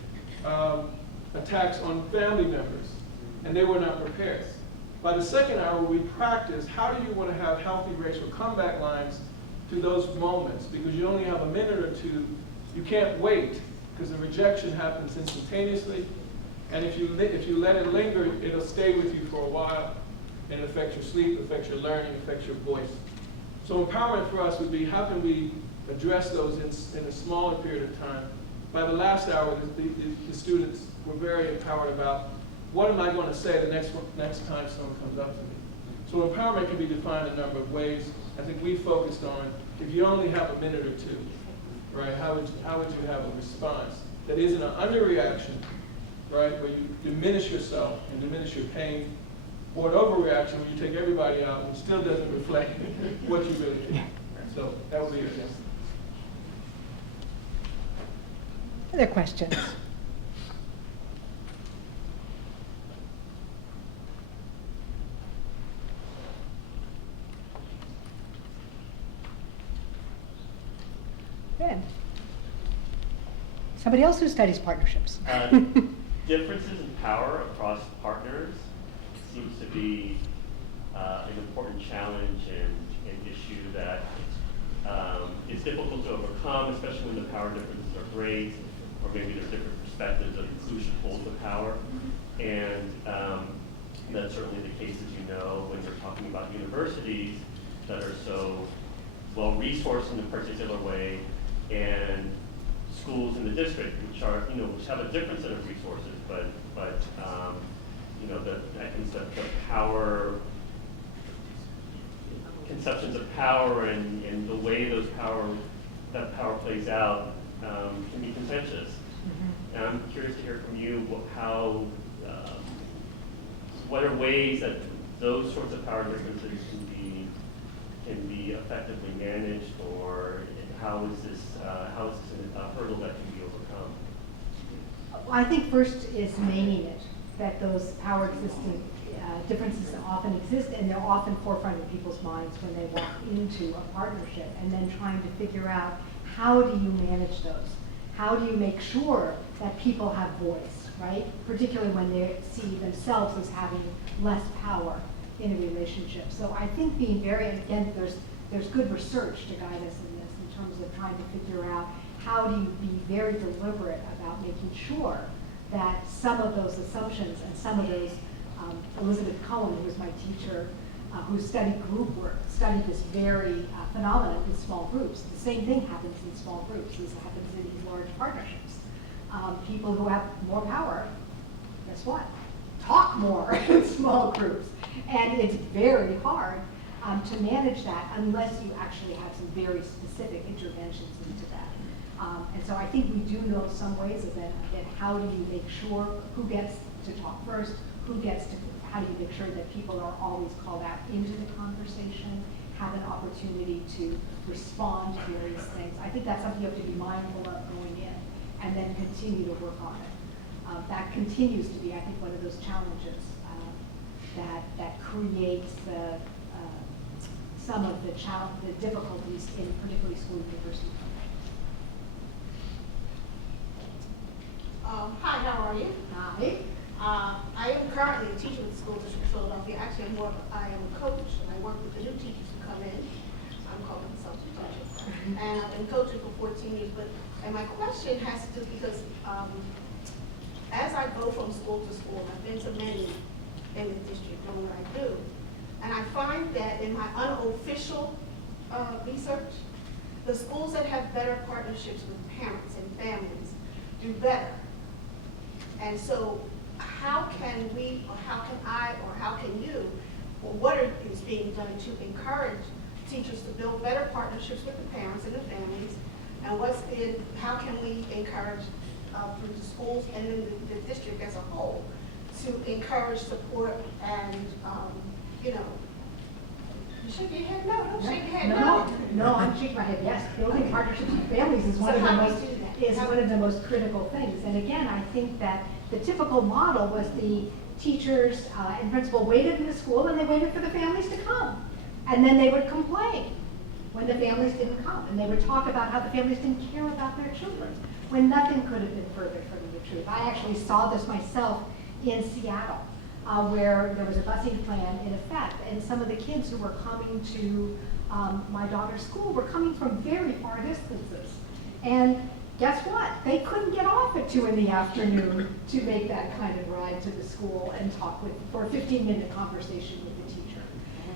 attacks on family members, and they were not prepared. By the second hour, we practiced how do you want to have healthy racial comeback lines to those moments, because you only have a minute or two. You can't wait, because the rejection happens instantaneously, and if you let it linger, it'll stay with you for a while, and it affects your sleep, affects your learning, affects your voice. So empowerment for us would be, how can we address those in a smaller period of time? By the last hour, the students were very empowered about, what am I going to say the next time someone comes up to me? So empowerment can be defined a number of ways. I think we focused on, if you only have a minute or two, right, how would you have a response that isn't an underreaction, right, where you diminish yourself and diminish your pain, or an overreaction where you take everybody out and still doesn't reflect what you really think. So that would be your guess. Other questions? Good. Somebody else who studies partnerships. Differences in power across partners seems to be an important challenge and an issue that is difficult to overcome, especially when the power differences are great, or maybe there's different perspectives of who should hold the power. And that's certainly the case, as you know, when you're talking about universities that are so well resourced in a particular way, and schools in the district which are, which have a different set of resources, but the power, conceptions of power and the way that power plays out can be contentious. And I'm curious to hear from you what are ways that those sorts of power differences can be effectively managed, or how is this a hurdle that can be overcome? I think first is naming it, that those power differences often exist, and they're often forefront in people's minds when they walk into a partnership, and then trying to figure out, how do you manage those? How do you make sure that people have voice, right? Particularly when they see themselves as having less power in a relationship. So I think being very, again, there's good research to guide us in this, in terms of trying to figure out how do you be very deliberate about making sure that some of those assumptions and some of those, Elizabeth Cohen, who was my teacher, who studied group work, studied this very phenomenon in small groups. The same thing happens in small groups. This happens in these large partnerships. People who have more power, guess what? Talk more in small groups. And it's very hard to manage that unless you actually have some very specific interventions into that. And so I think we do know some ways of that. Again, how do you make sure who gets to talk first, how do you make sure that people are always called out into the conversation, have an opportunity to respond to various things. I think that's something you have to be mindful of going in, and then continue to work on it. That continues to be, I think, one of those challenges that creates some of the difficulties in particularly school university programs. Hi, how are you? Hi. I am currently a teacher with the School District of Philadelphia. Actually, I am a coach, and I work with the new teachers who come in. I'm called a consultant teacher. And I've been coaching for 14 years. And my question has to do, because as I go from school to school. I've been to many in the district doing what I do. And I find that in my unofficial research, the schools that have better partnerships with parents and families do better. And so how can we, or how can I, or how can you, or what is being done to encourage teachers to build better partnerships with the parents and the families, and how can we encourage through the schools and then the district as a whole to encourage support and, you know, you shake your head, no, don't shake your head, no. No, I'm shaking my head, yes. Building partnerships with families is one of the most critical things. And again, I think that the typical model was the teachers and principal waited in the school and they waited for the families to come. And then they would complain when the families didn't come. And they would talk about how the families didn't care about their children, when nothing could have been further from the truth. I actually saw this myself in Seattle, where there was a busing plan in effect, and some of the kids who were coming to my daughter's school were coming from very far distances. And guess what? They couldn't get off at 2 in the afternoon to make that kind of ride to the school and talk for a 15-minute conversation with the teacher.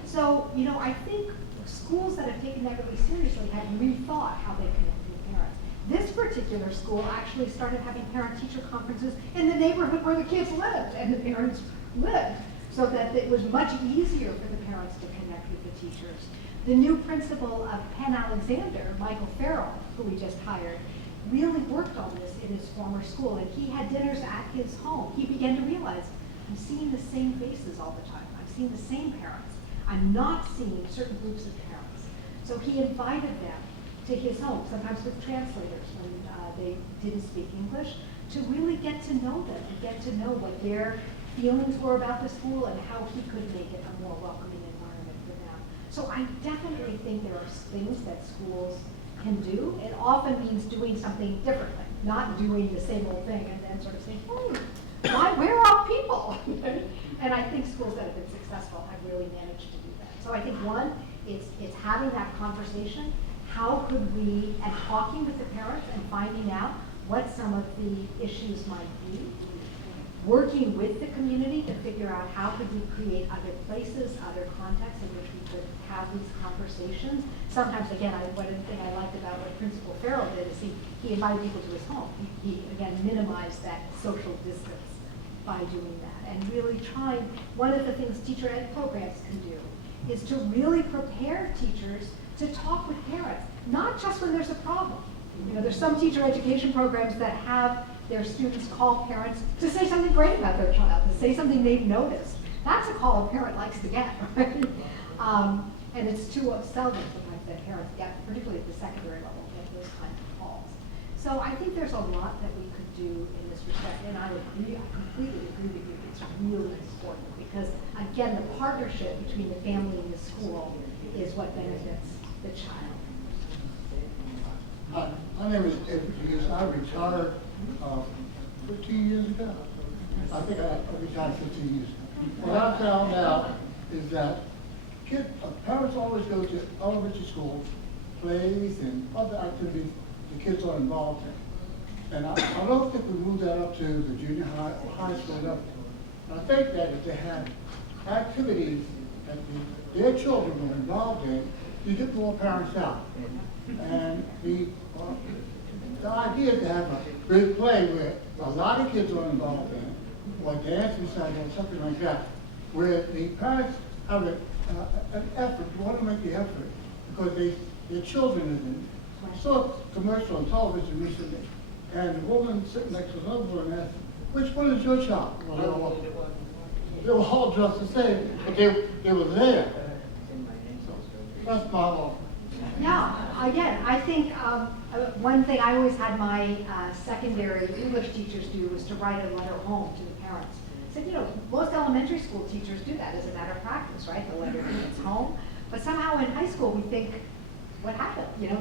So, you know, I think schools that have taken that really seriously have rethought how they connect with parents. This particular school actually started having parent-teacher conferences in the neighborhood where the kids lived and the parents lived, so that it was much easier for the parents to connect with the teachers. The new principal of Penn Alexander, Michael Farrell, who we just hired, really worked on this in his former school, and he had dinners at his home. He began to realize, I'm seeing the same faces all the time. I'm seeing the same parents. I'm not seeing certain groups of parents. So he invited them to his home, sometimes with translators when they didn't speak English, to really get to know them and get to know what their feelings were about the school and how he could make it a more welcoming environment for them. So I definitely think there are things that schools can do. It often means doing something differently, not doing the same old thing and then sort of saying, where are people? And I think schools that have been successful have really managed to do that. So I think one, it's having that conversation. How could we, and talking with the parents and finding out what some of the issues might be, working with the community to figure out how could we create other places, other contexts in which we could have these conversations. Sometimes, again, one thing I liked about what Principal Farrell did is he invited people to his home. He again, minimized that social distance by doing that. And really trying, one of the things teacher ed programs can do is to really prepare teachers to talk with parents, not just when there's a problem. You know, there's some teacher education programs that have their students call parents to say something great about their child, to say something they've noticed. That's a call a parent likes to get, right? And it's too seldom sometimes that parents get, particularly at the secondary level, get those kinds of calls. So I think there's a lot that we could do in this respect, and I completely agree with you. It's really important because, again, the partnership between the family and the school is what benefits the child. Hi, my name is Edward Hughes. I retired 15 years ago. I think I retired 15 years ago. What I found out is that parents always go to elementary school, plays and other activities the kids are involved in. And I don't think we moved that up to the junior high or high school level. And I think that if they had activities that their children were involved in, you get more parents out. And the idea is to have a big play where a lot of kids are involved in, or dance recital or something like that, where the parents have an effort, want to make the effort, because their children are in it. I saw a commercial on television recently, and the woman sitting next to another woman asked, which one is your child? Well, they were all dressed the same, but they were there. So that's my law. Yeah, again, I think one thing I always had my secondary English teachers do was to write a letter home to the parents. I said, you know, most elementary school teachers do that as a matter of practice, right? The letter gets home. But somehow in high school we think, what happened? You know,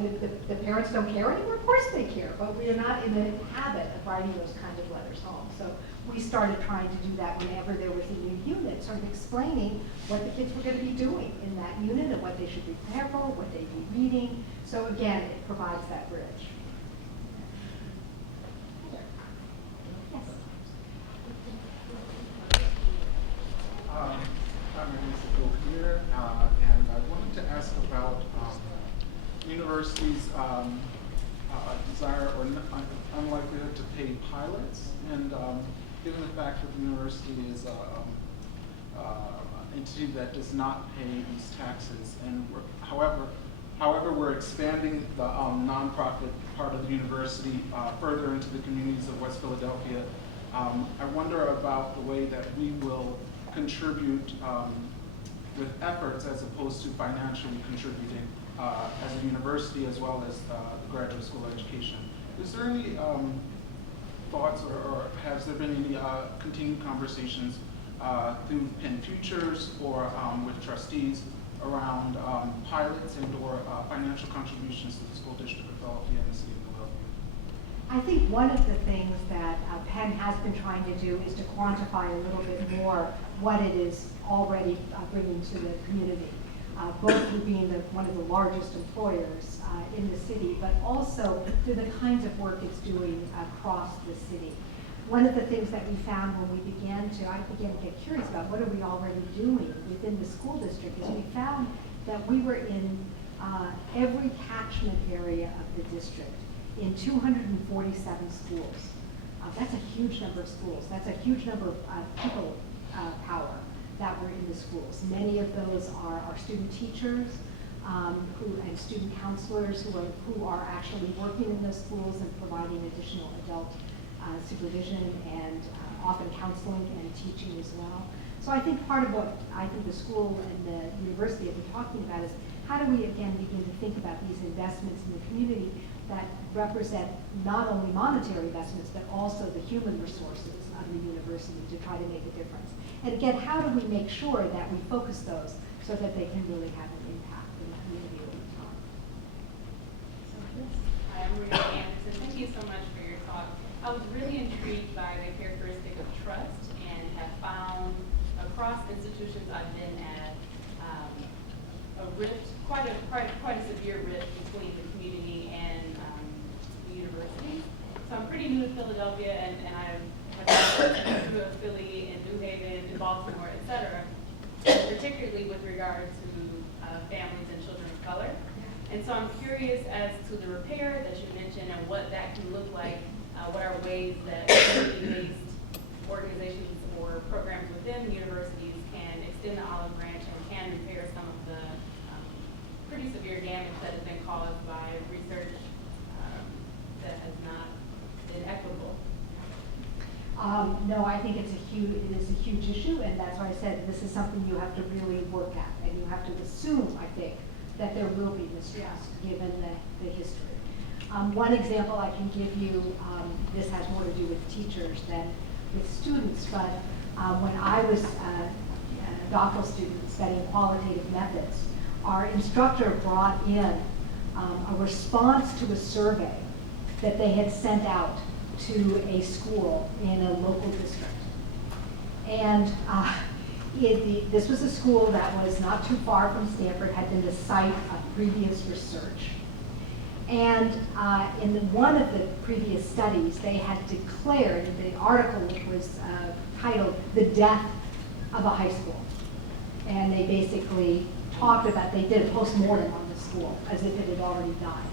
the parents don't care anymore? Of course they care, but we are not in the habit of writing those kinds of letters home. So we started trying to do that whenever there was a new unit, sort of explaining what the kids were going to be doing in that unit and what they should be prepared for, what they'd be reading. So again, it provides that bridge. Yes. desire or unlikelihood to pay pilots, and given the fact that the university is an entity that does not pay these taxes, and however we're expanding the nonprofit part of the university further into the communities of West Philadelphia, I wonder about the way that we will contribute with efforts as opposed to financially contributing as a university as well as the graduate school education. Is there any thoughts or has there been any continued conversations through Penn Futures or with trustees around pilots and or financial contributions to the school district of Philadelphia and the city of Philadelphia? I think one of the things that Penn has been trying to do is to quantify a little bit more what it is already bringing to the community, both through being one of the largest employers in the city, but also through the kinds of work it's doing across the city. One of the things that we found when I began to get curious about what are we already doing within the school district is we found that we were in every catchment area of the district in 247 schools. That's a huge number of schools. That's a huge number of people power that were in the schools. Many of those are our student teachers and student counselors who are actually working in those schools and providing additional adult supervision and often counseling and teaching as well. So I think part of what I think the school and the university have been talking about is how do we again begin to think about these investments in the community that represent not only monetary investments but also the human resources of the university to try to make a difference. And again, how do we make sure that we focus those so that they can really have an impact in the community over time? Hi, I'm Maria Anderson. Thank you so much for your talk. I was really intrigued by the characteristic of trust and have found across institutions I've been at a rift, quite a severe rift between the community and the university. So I'm pretty new to Philadelphia, and I've been to Philly and New Haven and Baltimore, et cetera, particularly with regard to families and children of color. And so I'm curious as to the repair that you mentioned and what that can look like. What are ways that community-based organizations or programs within universities can extend the olive branch and can repair some of the pretty severe damage that has been caused by research that has not been equitable? No, I think it is a huge issue, and that's why I said this is something you have to really work at, and you have to assume, I think, that there will be mistrust given the history. One example I can give you, this has more to do with teachers than with students, but when I was a doctoral student studying qualitative methods, our instructor brought in a response to a survey that they had sent out to a school in a local district. And this was a school that was not too far from Stanford, had been the site of previous research. And in one of the previous studies, they had declared, the article was titled, "The Death of a High School." And they basically talked about, they did a post-mortem on the school as if it had already died.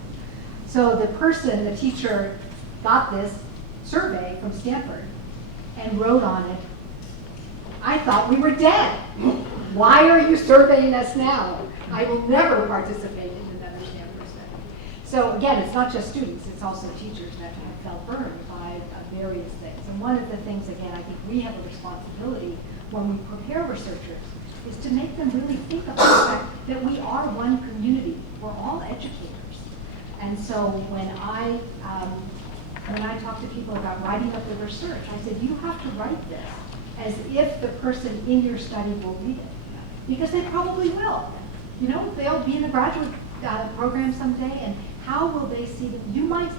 So the teacher got this survey from Stanford and wrote on it, "I thought we were dead. Why are you surveying us now? I will never participate in another Stanford study." So again, it's not just students, it's also teachers that have felt burned by various things. And one of the things, again, I think we have a responsibility when we prepare researchers is to make them really think about the fact that we are one community. We're all educators. And so when I talk to people about writing up the research, I said, you have to write this as if the person in your study will read it. Because they probably will. You know, they'll be in a graduate program someday, and how will they see them? You might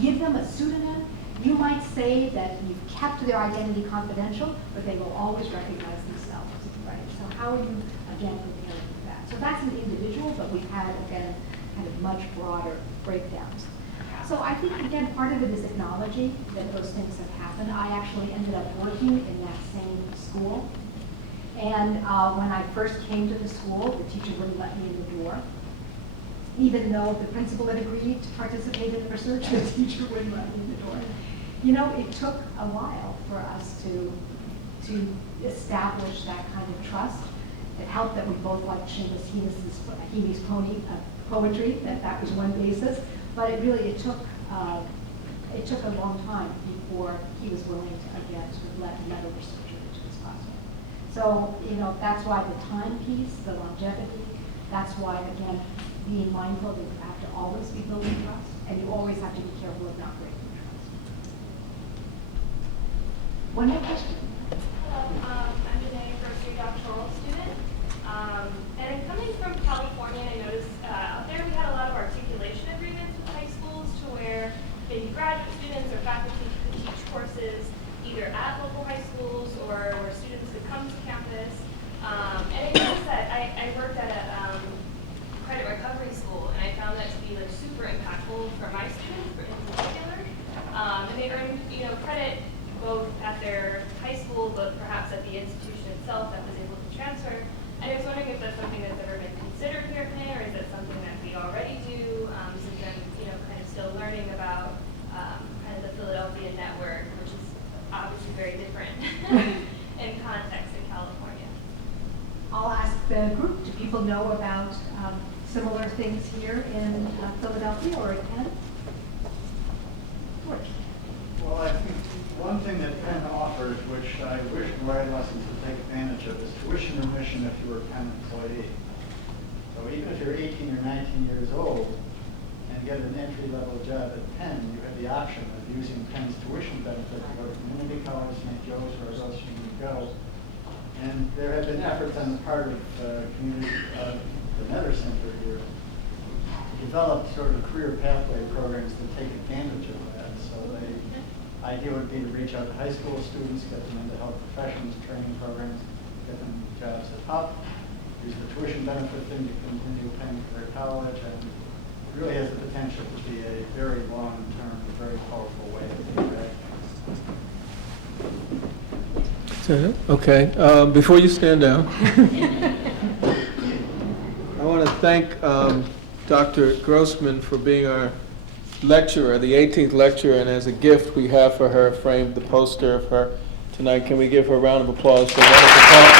give them a pseudonym. You might say that you've kept their identity confidential, but they will always recognize themselves, right? So how are you, again, preparing for that? So that's an individual, but we've had, again, kind of much broader breakdowns. So I think, again, part of it is acknowledging that those things have happened. I actually ended up working in that same school. And when I first came to the school, the teacher wouldn't let me in the door. even though the principal had agreed to participate in the research, the teacher wouldn't let me in the door. You know, it took a while for us to establish that kind of trust. It helped that we both liked Seamus Heaney's poetry, that was one basis, but it took a long time before he was willing to again sort of let another researcher into his classroom. So, you know, that's why the time piece, the longevity, that's why, again, being mindful that you have to always be building trust, and you always have to be careful of not breaking trust. One more question. Hello, I'm Diane, first-year doctoral student. And coming from California, I noticed out there we had a lot of articulation agreements with high schools to where maybe graduate students or faculty could teach courses either at local high schools or where students could come to campus. And I noticed that I worked at a credit recovery school, and I found that to be like super impactful for my students in particular. And they earned, you know, credit both at their high school, but perhaps at the institution itself that was able to transfer. And I was wondering if that's something that's ever been considered here at Penn, or is it something that we already do, since I'm, you know, kind of still learning about kind of the Philadelphia network, which is obviously very different in context in California. I'll ask the group, do people know about similar things here in Philadelphia or at Penn? George. Well, I think one thing that Penn offers, which I wish Wired Lessons would take advantage of, is tuition remission if you were a Penn employee. So even if you're 18 or 19 years old and get an entry-level job at Penn, you have the option of using Penn's tuition benefit to go to community college, St. Joe's, or wherever else you need to go. And there have been efforts on the part of the Netter Center here to develop sort of career pathway programs to take advantage of that. So the idea would be to reach out to high school students, get them into health professions, training programs, get them jobs at HUP, use the tuition benefit thing to continue paying for their college, and it really has the potential to be a very long-term, very powerful way of doing that. Okay, before you stand down, I want to thank Dr. Grossman for being our lecturer, the 18th lecturer, and as a gift we have for her framed the poster of her tonight. Can we give her a round of applause for a wonderful talk?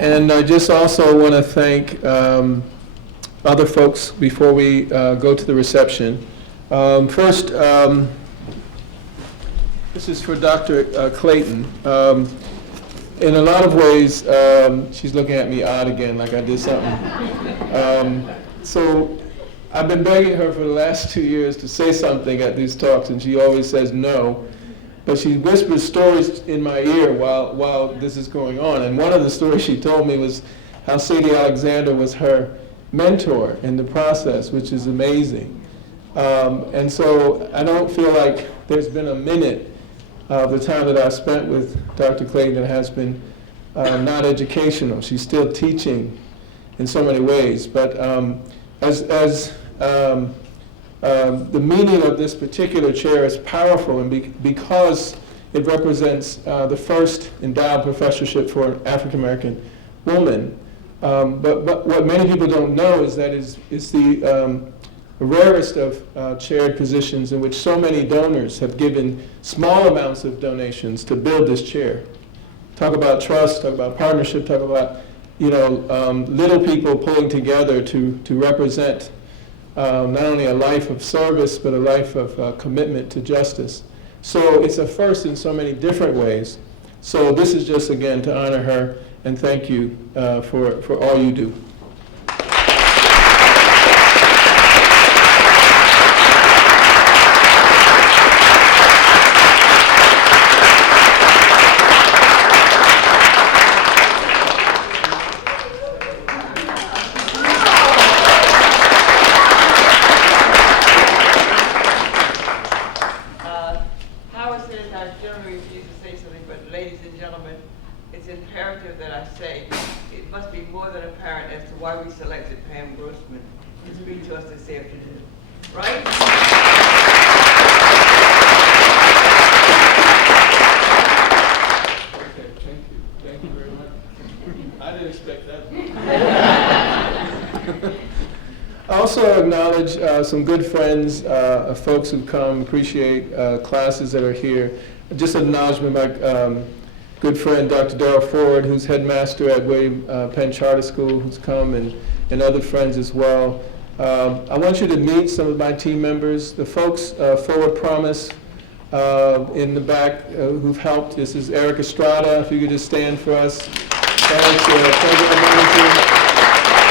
And I just also want to thank other folks before we go to the reception. First, this is for Dr. Clayton. In a lot of ways, she's looking at me odd again, like I did something. So I've been begging her for the last 2 years to say something at these talks, and she always says no. But she whispers stories in my ear while this is going on. And one of the stories she told me was how Sadie Alexander was her mentor in the process, which is amazing. And so I don't feel like there's been a minute of the time that I've spent with Dr. Clayton that has been not educational. She's still teaching in so many ways. But the meaning of this particular chair is powerful, and because it represents the first endowed professorship for an African American woman. But what many people don't know is that it's the rarest of chaired positions in which so many donors have given small amounts of donations to build this chair. Talk about trust, talk about partnership, talk about little people pulling together to represent not only a life of service, but a life of commitment to justice. So it's a first in so many different ways. So this is just, again, to honor her and thank you for all you do. Why we selected Pam Grossman to speak to us this afternoon, right? I also acknowledge some good friends, folks who've come, appreciate classes that are here. Just an acknowledgement by good friend Dr. Darrell Ford, who's headmaster at William Penn Charter School, who's come, and other friends as well. I want you to meet some of my team members. The folks Forward Promise in the back who've helped. This is Eric Estrada, if you could just stand for us. Eric's program manager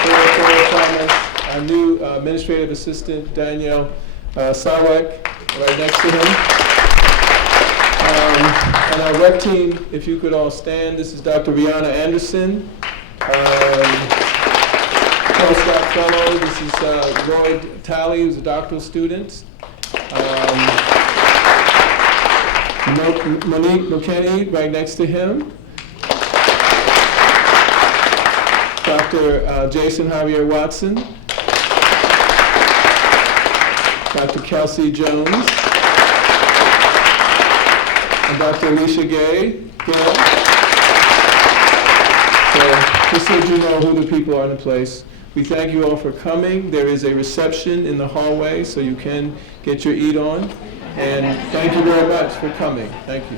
for Forward Promise. Our new administrative assistant, Danielle Sawek, right next to him. And our rep team, if you could all stand. This is Dr. Rihanna Anderson, postdoc fellow. This is Lloyd Talley, who's a doctoral student. Monique McKinney, right next to him. Dr. Jason Javier Watson. Dr. Kelsey Jones. And Dr. Alicia Gale. So just so you know who the people are in the place. We thank you all for coming. There is a reception in the hallway, so you can get your eat on. And thank you very much for coming. Thank you.